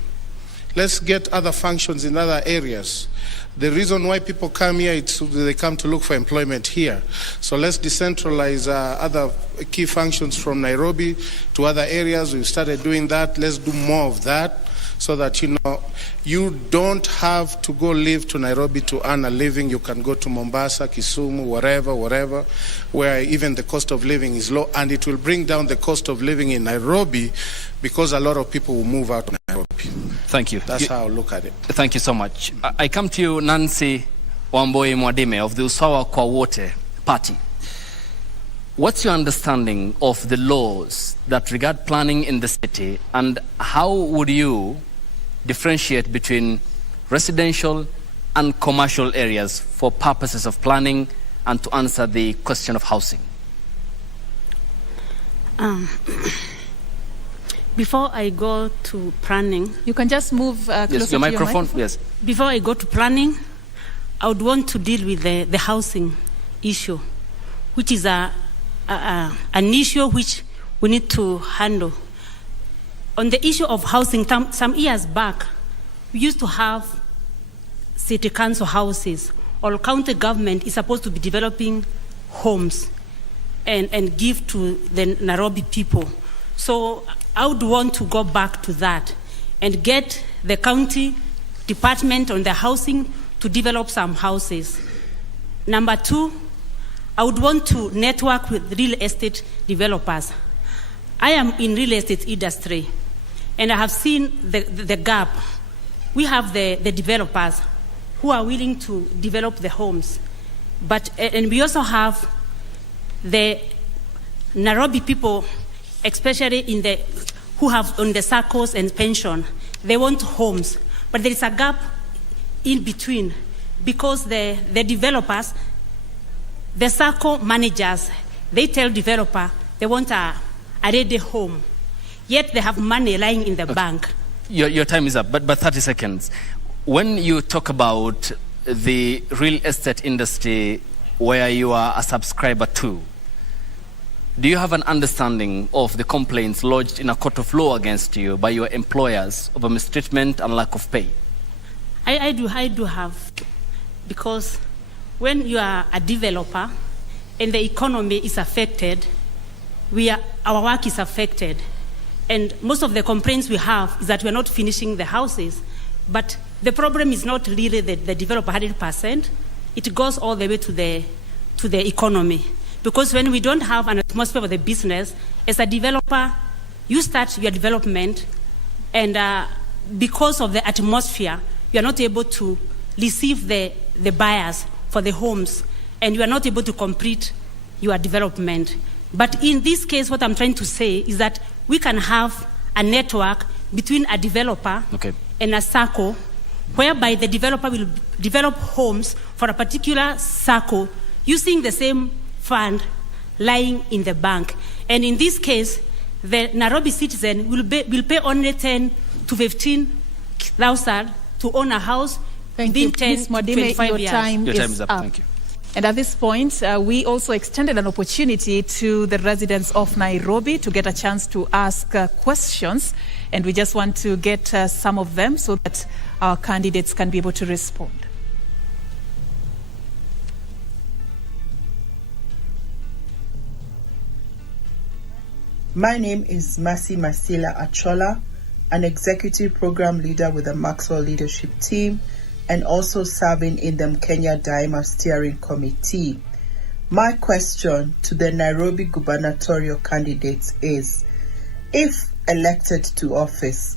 Let's get other functions in other areas. The reason why people come here is they come to look for employment here. So let's decentralize other key functions from Nairobi to other areas. We've started doing that. Let's do more of that, so that you don't have to go live to Nairobi to earn a living. You can go to Mombasa, Kisumu, wherever, where even the cost of living is low, and it will bring down the cost of living in Nairobi, because a lot of people will move out of Nairobi. Thank you. That's how I look at it. Thank you so much. I come to you, Nancy Wamboi Mwadime of the Usawa kwa Wote party. What's your understanding of the laws that regard planning in the city, and how would you differentiate between residential and commercial areas for purposes of planning and to answer the question of housing? Before I go to planning, you can just move closer yes, your microphone. To your Yes. Before I go to planning, I would want to deal with the housing issue, which is an issue which we need to handle. On the issue of housing, some years back, we used to have city council houses, or county government is supposed to be developing homes and give to the Nairobi people. So I would want to go back to that and get the county department on the housing to develop some houses. Number two, I would want to network with real estate developers. I am in real estate industry, and I have seen the gap. We have the developers who are willing to develop the homes, and we also have the Nairobi people, especially who have on the circles and pension. They want homes, but there is a gap in between, because the developers, the circle managers, they tell developer they want a ready home, yet they have money lying in the bank. Your time is up, but 30 seconds. When you talk about the real estate industry where you are a subscriber to, do you have an understanding of the complaints lodged in a court of law against you by your employers of mistreatment and lack of pay? I do have, because when you are a developer and the economy is affected, our work is affected. And most of the complaints we have is that we are not finishing the houses. But the problem is not really the developer 100%. It goes all the way to the economy. Because when we don't have an atmosphere for the business, as a developer, you start your development, and because of the atmosphere, you are not able to receive the buyers for the homes, and you are not able to complete your development. But in this case, what I'm trying to say is that we can have a network between a developer and a circle, whereby the developer will develop homes for a particular circle using the same fund lying in the bank. And in this case, the Nairobi citizen will pay only 10 to 15,000 to own a house within 10 to 25 years. Your time is up. Thank you. And at this point, we also extended an opportunity to the residents of Nairobi to get a chance to ask questions. And we just want to get some of them so that our candidates can be able to respond. My name is Mercy Masila Achola, an executive program leader with the Maxwell Leadership Team, and also serving in the Kenya Daima Steering Committee. My question to the Nairobi gubernatorial candidates is, if elected to office,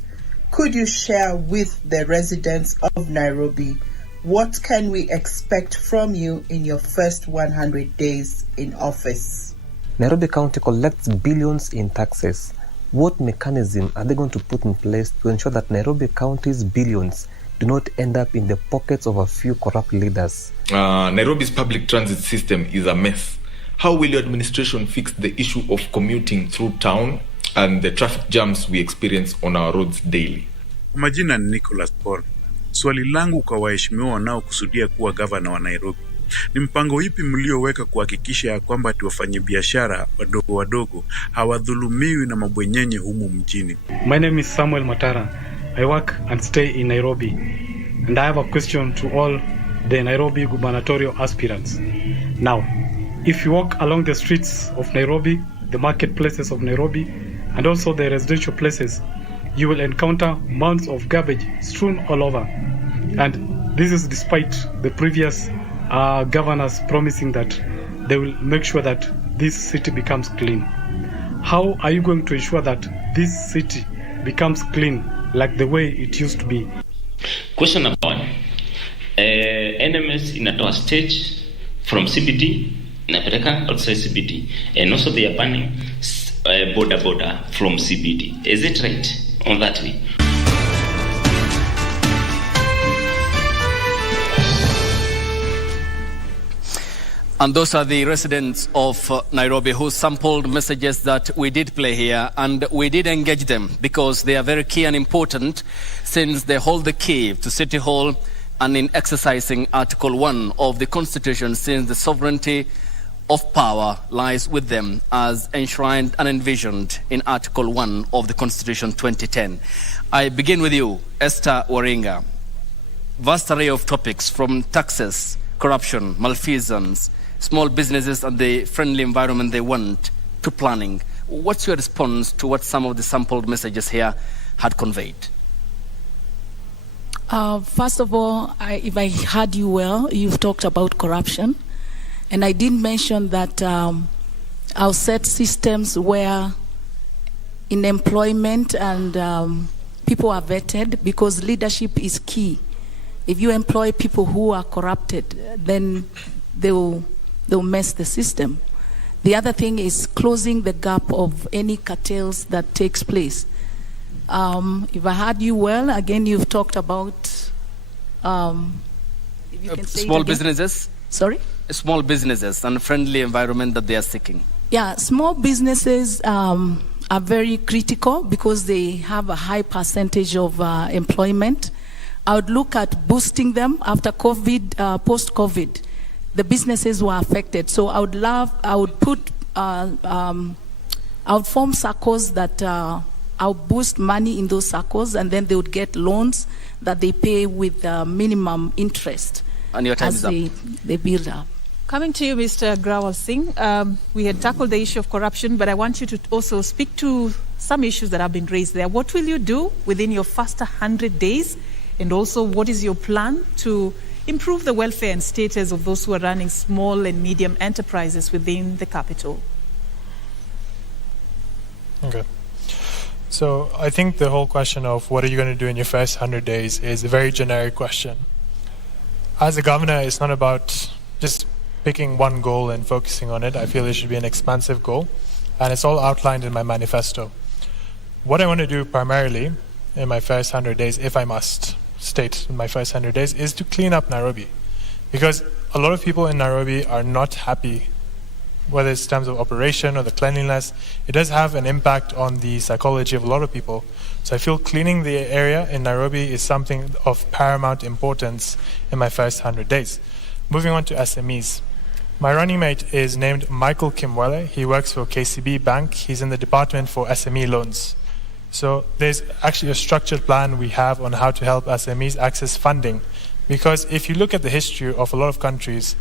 could you share with the residents of Nairobi what can we expect from you in your first 100 days in office? Nairobi County collects billions in taxes. What mechanism are they going to put in place to ensure that Nairobi County's billions do not end up in the pockets of a few corrupt leaders? Nairobi's public transit system is a mess. How will your administration fix the issue of commuting through town and the traffic jams we experience on our roads daily? Majina ni Nicholas Paul. Swali langu kwa waheshimiwa wanaokusudia kuwa gavana wa Nairobi. Ni mpango ipi mlioweka kuhakikisha ya kwamba wafanyabiashara wadogo wadogo hawadhulumiwi na mabwenyenye humu mjini? My name is Samuel Matara. I work and stay in Nairobi. And I have a question to all the Nairobi gubernatorial aspirants. Now, if you walk along the streets of Nairobi, the marketplaces of Nairobi, and also the residential places, you will encounter mounds of garbage strewn all over. And this is despite the previous governors promising that they will make sure that this city becomes clean. How are you going to ensure that this city becomes clean like the way it used to be? Question number 1. NMS inatoa stage from CBD inapeleka outside CBD, and also they are banning border from CBD. Is it right on that way? And those are the residents of Nairobi who sampled messages that we did play here, and we did engage them because they are very key and important since they hold the key to City Hall and in exercising Article 1 of the Constitution, since the sovereignty of power lies with them as enshrined and envisioned in Article 1 of the Constitution 2010. I begin with you, Esther Waringa. Vast array of topics from taxes, corruption, malfeasance, small businesses and the friendly environment they want, to planning. What's your response to what some of the sampled messages here had conveyed? First of all, if I heard you well, you've talked about corruption. And I did mention that I'll set systems where in employment and people are vetted, because leadership is key. If you employ people who are corrupted, then they'll mess the system. The other thing is closing the gap of any cartels that takes place. If I heard you well, again, you've talked about if you can say small businesses. Sorry? Small businesses and friendly environment that they are seeking. Yeah, small businesses are very critical because they have a high percentage of employment. I would look at boosting them after COVID, post-COVID. The businesses were affected. So I would form SACCOs that I'll boost money in those SACCOs, and then they would get loans that they pay with minimum interest. And your time as is up. They build up. Coming to you, Mr. Grawal Singh, we had tackled the issue of corruption, but I want you to also speak to some issues that have been raised there. What will you do within your first 100 days? And also, what is your plan to improve the welfare and status of those who are running small and medium enterprises within the capital? Okay. So I think the whole question of what are you going to do in your first 100 days is a very generic question. As a governor, it's not about just picking one goal and focusing on it. I feel it should be an expansive goal, and it's all outlined in my manifesto. What I want to do primarily in my first 100 days, if I must state in my first 100 days, is to clean up Nairobi. Because a lot of people in Nairobi are not happy, whether it's in terms of operation or the cleanliness. It does have an impact on the psychology of a lot of people. So I feel cleaning the area in Nairobi is something of paramount importance in my first 100 days. Moving on to SMEs. My running mate is named Michael Kimwele. He works for KCB Bank. He's in the department for SME loans. So there's actually a structured plan we have on how to help SMEs access funding. Because if you look at the history of a lot of countries,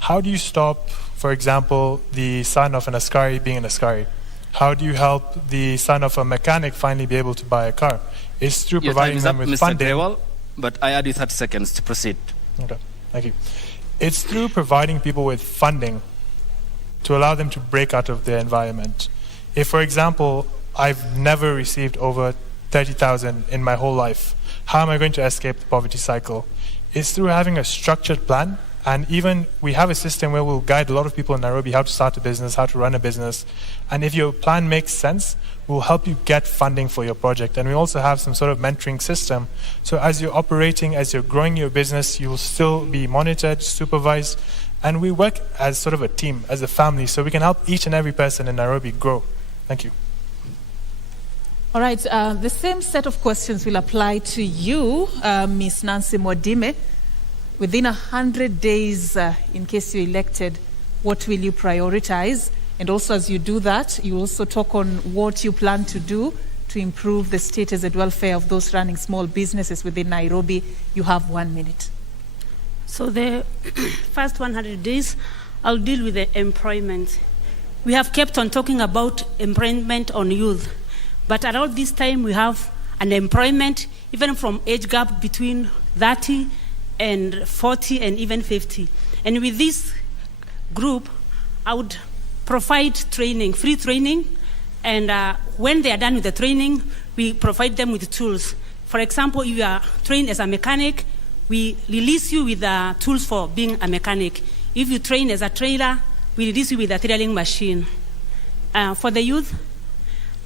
how do you stop, for example, the son of an Askari being an Askari? How do you help the son of a mechanic finally be able to buy a car? It's through providing them with funding. Mr. Grewal, but I add you 30 seconds to proceed. Okay, thank you. It's through providing people with funding to allow them to break out of their environment. If, for example, I've never received over 30,000 in my whole life, how am I going to escape the poverty cycle? It's through having a structured plan. And even we have a system where we'll guide a lot of people in Nairobi how to start a business, how to run a business. And if your plan makes sense, we'll help you get funding for your project. And we also have some sort of mentoring system. So as you're operating, as you're growing your business, you'll still be monitored, supervised. And we work as sort of a team, as a family, so we can help each and every person in Nairobi grow. Thank you. All right, the same set of questions will apply to you, Ms. Nancy Mwadime. Within 100 days, in case you're elected, what will you prioritize? And also, as you do that, you also talk on what you plan to do to improve the status and welfare of those running small businesses within Nairobi. You have 1 minute. So the first 100 days, I'll deal with the employment. We have kept on talking about employment on youth, but around this time we have unemployment, even from age gap between 30 and 40 and even 50. And with this group, I would provide training, free training, and when they are done with the training, we provide them with tools. For example, if you are trained as a mechanic, we release you with tools for being a mechanic. If you train as a trainer, we reduce it with a drilling machine. For the youth,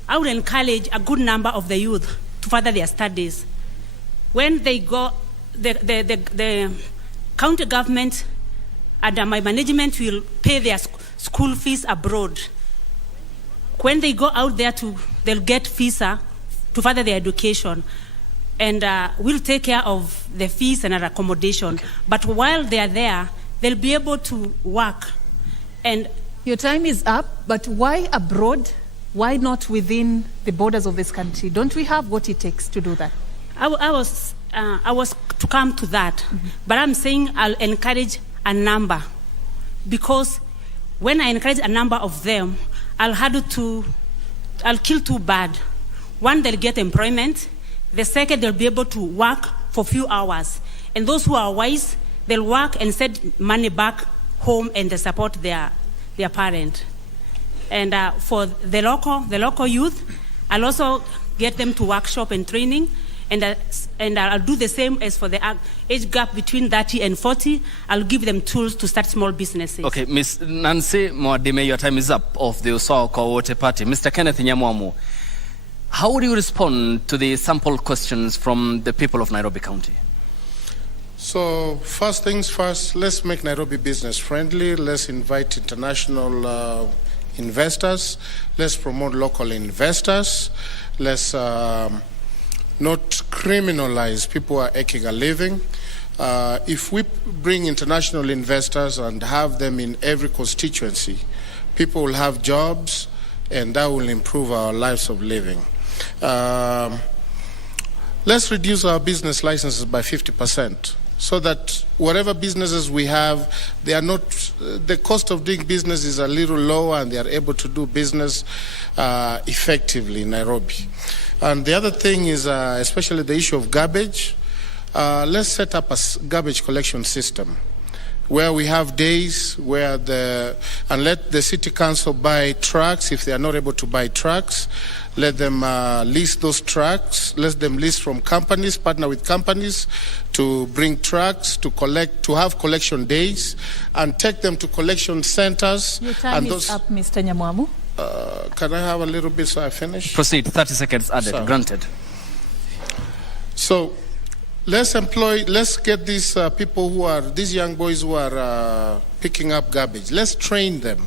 I would encourage a good number of the youth to further their studies. When they go, the county government under my management will pay their school fees abroad. When they go out there, they'll get visa to further their education. And we'll take care of the fees and our accommodation. Okay. But while they are there, they'll be able to work. And your time is up, but why abroad? Why not within the borders of this country? Don't we have what it takes to do that? I was to come to that, but I'm saying I'll encourage a number, because when I encourage a number of them, I'll kill two birds. One, they'll get employment. The second, they'll be able to work for a few hours. And those who are wise, they'll work and send money back home and they support their parent. And for the local youth, I'll also get them to workshop and training. And I'll do the same as for the age gap between 30 and 40. I'll give them tools to start small businesses. Okay, Ms. Nancy Mwadime, your time is up, of the Usawa Wote Party. Mr. Kenneth Nyamwamu, how would you respond to the sample questions from the people of Nairobi County? So first things first, let's make Nairobi business friendly. Let's invite international investors. Let's promote local investors. Let's not criminalize people who are making a living. If we bring international investors and have them in every constituency, people will have jobs, and that will improve our lives of living. Let's reduce our business licenses by 50%, so that whatever businesses we have, they are not, the cost of doing business is a little lower, and they are able to do business effectively in Nairobi. And the other thing is, especially the issue of garbage. Let's set up a garbage collection system where we have days where and let the city council buy trucks. If they are not able to buy trucks, let them lease those trucks. Let them lease from companies, partner with companies to bring trucks to collect, to have collection days, and take them to collection centers. Your time is up, Mr. Nyamwamu. Can I have a little bit so I finish? Proceed. 30 seconds added. Sorry. Granted. So let's get these people these young boys who are picking up garbage. Let's train them,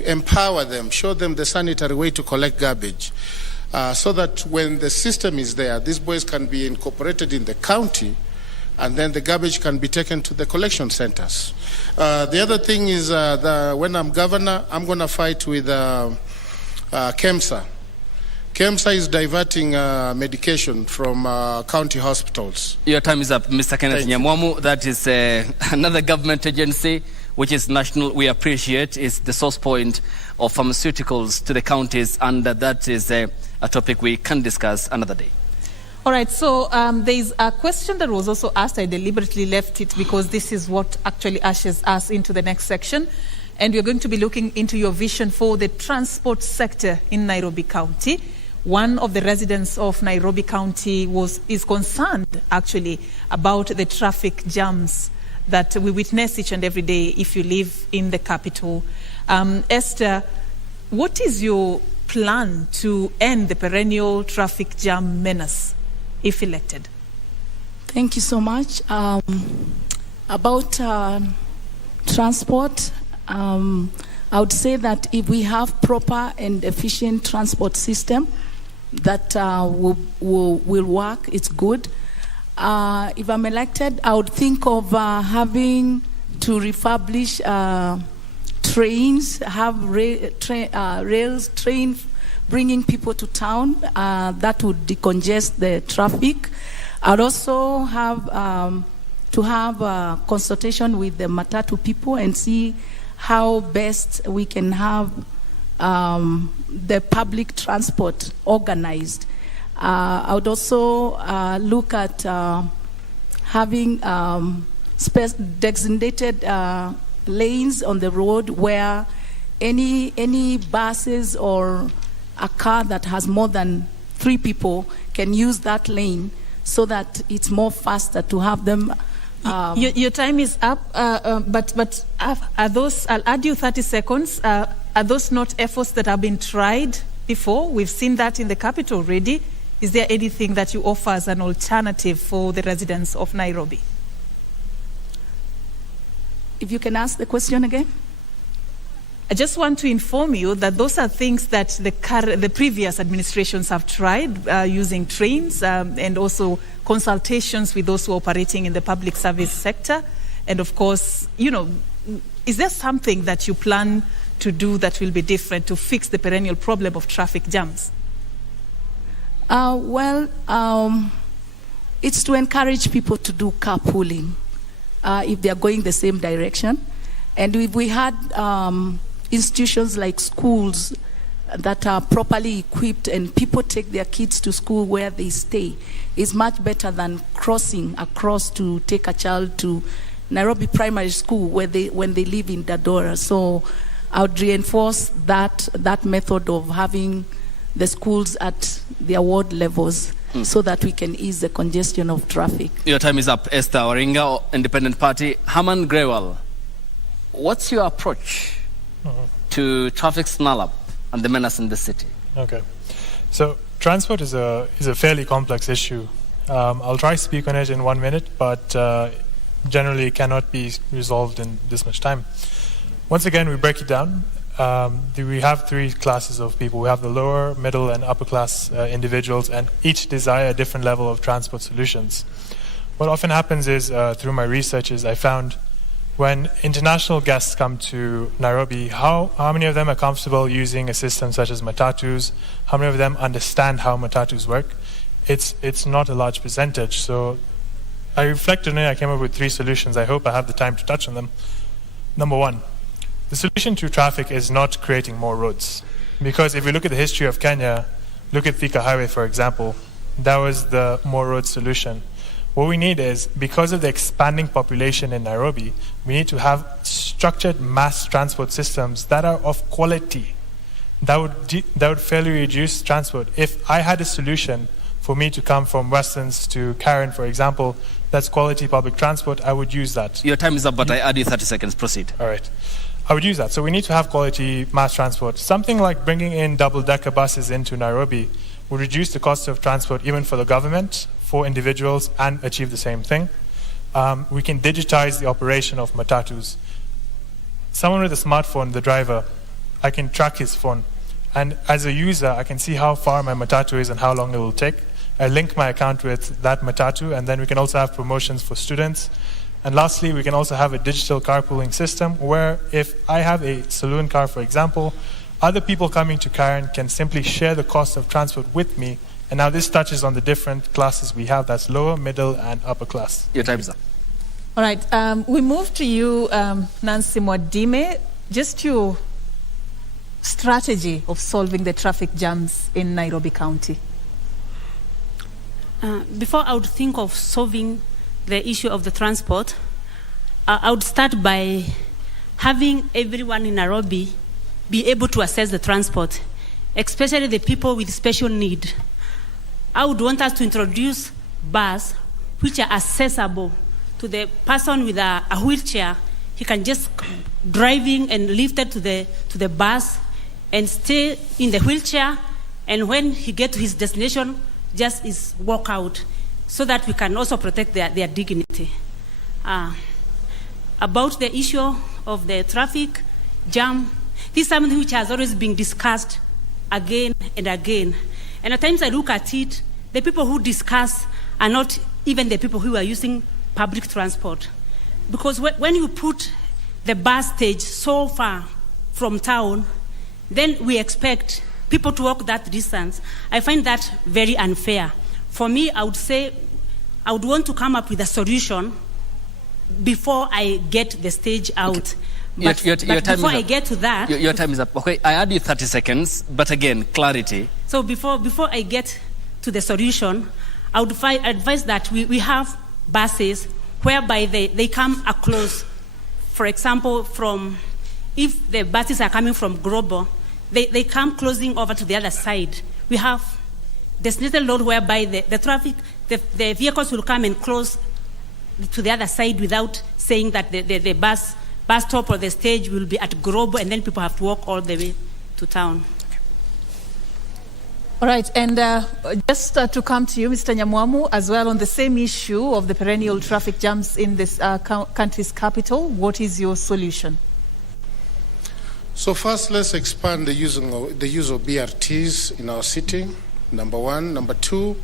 empower them, show them the sanitary way to collect garbage, so that when the system is there, these boys can be incorporated in the county, and then the garbage can be taken to the collection centers. The other thing is when I'm governor, I'm going to fight with KEMSA. KEMSA is diverting medication from county hospitals. Your time is up, Mr. Kenneth Nyamwamu. That is another government agency which is national. We appreciate is the source point of pharmaceuticals to the counties, and that is a topic we can discuss another day. All right, so there's a question that was also asked. I deliberately left it because this is what actually ushers us into the next section. And we're going to be looking into your vision for the transport sector in Nairobi County. One of the residents of Nairobi County is concerned actually about the traffic jams that we witness each and every day if you live in the capital. Esther, what is your plan to end the perennial traffic jam menace if elected? Thank you so much. About transport, I would say that if we have proper and efficient transport system that will work, it's good. If I'm elected, I would think of having to refurbish trains, have rails, train bringing people to town. That would decongest the traffic. I'd also have to have a consultation with the Matatu people and see how best we can have the public transport organized. I would also look at having designated lanes on the road where any buses or a car that has more than 3 people can use that lane, so that it's more faster to have them Your time is up, but are those, I'll add you 30 seconds, are those not efforts that have been tried before? We've seen that in the capital already. Is there anything that you offer as an alternative for the residents of Nairobi? If you can ask the question again. I just want to inform you that those are things that the previous administrations have tried, using trains and also consultations with those who are operating in the public service sector. And of course, you know, is there something that you plan to do that will be different to fix the perennial problem of traffic jams? It's to encourage people to do carpooling if they are going the same direction. And if we had institutions like schools that are properly equipped and people take their kids to school where they stay, it's much better than crossing across to take a child to Nairobi Primary School when they live in Dadora. So I would reinforce that method of having the schools at their ward levels so that we can ease the congestion of traffic. Your time is up. Esther Oringa, Independent Party. Herman Grewal, what's your approach to traffic snarl-up and the menace in the city? Okay. So transport is a fairly complex issue. I'll try to speak on it in 1 minute, but generally it cannot be resolved in this much time. Once again, we break it down. We have three classes of people. We have the lower, middle, and upper class individuals, and each desire a different level of transport solutions. What often happens is, through my research, is I found when international guests come to Nairobi, how many of them are comfortable using a system such as matatus? How many of them understand how matatus work? It's not a large percentage. So I reflected on it. I came up with 3 solutions. I hope I have the time to touch on them. Number 1. The solution to traffic is not creating more roads. Because if you look at the history of Kenya, look at Thika Highway, for example, that was the more road solution. What we need is, because of the expanding population in Nairobi, we need to have structured mass transport systems that are of quality, that would fairly reduce transport. If I had a solution for me to come from Westlands to Karen, for example, that's quality public transport, I would use that. Your time is up, but I add you 30 seconds. Proceed. All right. I would use that. So we need to have quality mass transport. Something like bringing in double-decker buses into Nairobi would reduce the cost of transport even for the government, for individuals, and achieve the same thing. We can digitize the operation of matatus. Someone with a smartphone, the driver, I can track his phone. And as a user, I can see how far my matatu is and how long it will take. I link my account with that matatu, and then we can also have promotions for students. And lastly, we can also have a digital carpooling system where if I have a saloon car, for example, other people coming to Karen can simply share the cost of transport with me. And now this touches on the different classes we have, that's lower, middle, and upper class. Your time's up. All right, we move to you, Nancy Mwadime. Just your strategy of solving the traffic jams in Nairobi County. Before I would think of solving the issue of the transport, I would start by having everyone in Nairobi be able to access the transport, especially the people with special need. I would want us to introduce buses which are accessible to the person with a wheelchair. He can just driving and lifted to the bus and stay in the wheelchair, and when he get to his destination, just is walk out, so that we can also protect their dignity. About the issue of the traffic jam, this is something which has always been discussed again and again. And at times I look at it, the people who discuss are not even the people who are using public transport. Because when you put the bus stage so far from town, then we expect people to walk that distance. I find that very unfair. For me, I would say I would want to come up with a solution before I get the stage out. Okay. But before I get to that... Your time is up. Okay, I add you 30 seconds, but again, clarity. So before I get to the solution, I would advise that we have buses whereby they come across. For example, if the buses are coming from Global, they come closing over to the other side. We have designated road whereby the traffic, the vehicles will come and close to the other side without saying that the bus stop or the stage will be at Grobo, and then people have to walk all the way to town. All right, and just to come to you, Mr. Nyamwamu, as well on the same issue of the perennial traffic jams in this country's capital, what is your solution? So first, let's expand the use of BRTs in our city, number one. Number two,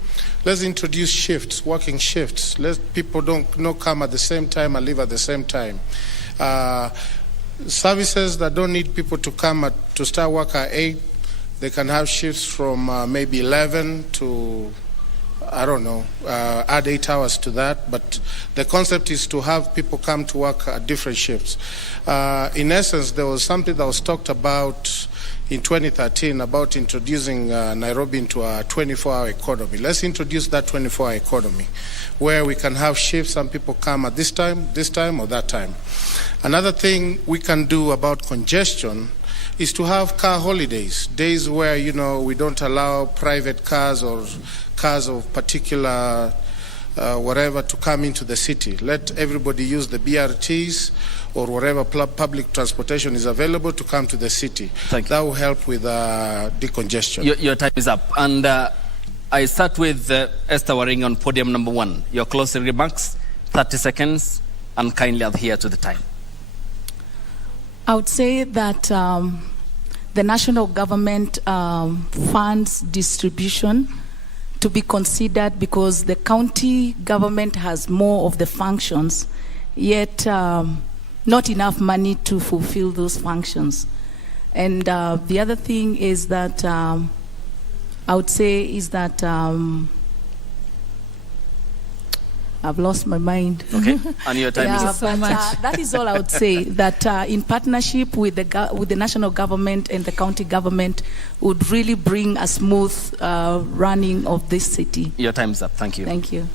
let's introduce shifts, working shifts. Let people not come at the same time and leave at the same time. Services that don't need people to come to start work at 8, they can have shifts from maybe 11 to, I don't know, add 8 hours to that. But the concept is to have people come to work at different shifts. In essence, there was something that was talked about in 2013 about introducing Nairobi into a 24-hour economy. Let's introduce that 24-hour economy where we can have shifts and people come at this time, or that time. Another thing we can do about congestion is to have car holidays, days where, we don't allow private cars or cars of particular whatever to come into the city. Let everybody use the BRTs or whatever public transportation is available to come to the city. Thank you. That will help with decongestion. Your time is up. And I start with Esther Waring on podium number 1. Your closing remarks, 30 seconds, and kindly adhere to the time. I would say that the national government funds distribution to be considered, because the county government has more of the functions, yet not enough money to fulfill those functions. And the other thing is that I would say is that I've lost my mind. Okay, and your time is up. So much. That is all I would say. That in partnership with the national government and the county government would really bring a smooth running of this city. Your time is up. Thank you. Thank you.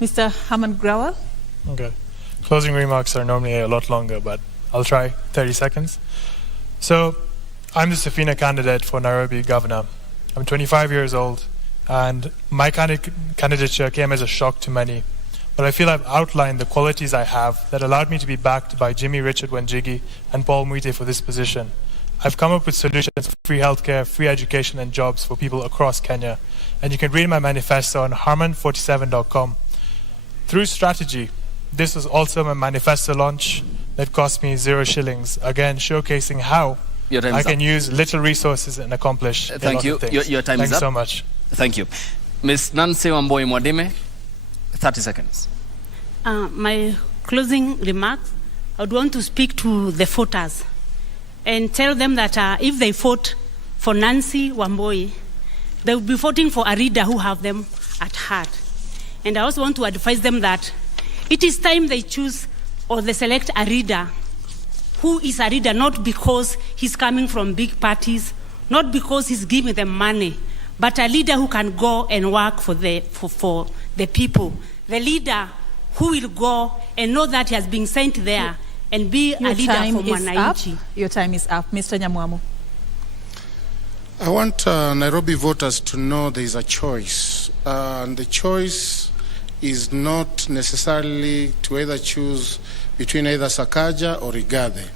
Mr. Haman Grawal? Okay. Closing remarks are normally a lot longer, but I'll try 30 seconds. So, I'm the Safina candidate for Nairobi governor. I'm 25 years old, and my candidature came as a shock to many. But I feel I've outlined the qualities I have that allowed me to be backed by Jimmy Richard Wanjigi and Paul Mwite for this position. I've come up with solutions for free healthcare, free education, and jobs for people across Kenya. And you can read my manifesto on harman47.com. Through strategy, this was also my manifesto launch that cost me 0 shillings, again showcasing how I can use little resources and accomplish a lot of things. Your time is up. Thanks so much. Thank you. Ms. Nancy Wamboi Mwadime, 30 seconds. My closing remarks, I would want to speak to the voters and tell them that if they vote for Nancy Wamboi, they will be voting for a leader who have them at heart. And I also want to advise them that it is time they choose or they select a leader who is a leader not because he's coming from big parties, not because he's giving them money, but a leader who can go and work for the people. The leader who will go and know that he has been sent there and be a leader for Mwananchi. Your time is up. Mr. Nyamwamu. I want Nairobi voters to know there is a choice. And the choice is not necessarily to either choose between either Sakaja or Rigathi.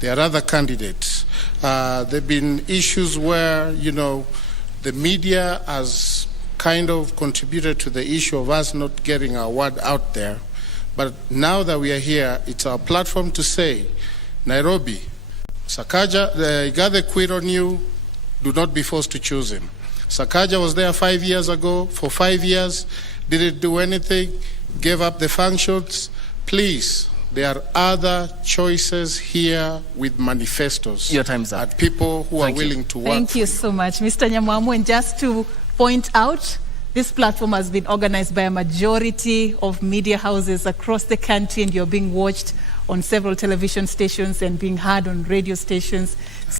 There are other candidates. There have been issues where, the media has kind of contributed to the issue of us not getting our word out there. But now that we are here, it's our platform to say, Nairobi, Sakaja, Rigathi quit on you, do not be forced to choose him. Sakaja was there 5 years ago, for 5 years, didn't do anything, gave up the functions. Please, there are other choices here with manifestos. Your time's up. And people who are willing to work. Thank you so much, Mr. Nyamwamu. And just to point out, this platform has been organized by a majority of media houses across the country, and you're being watched on several television stations and being heard on radio stations.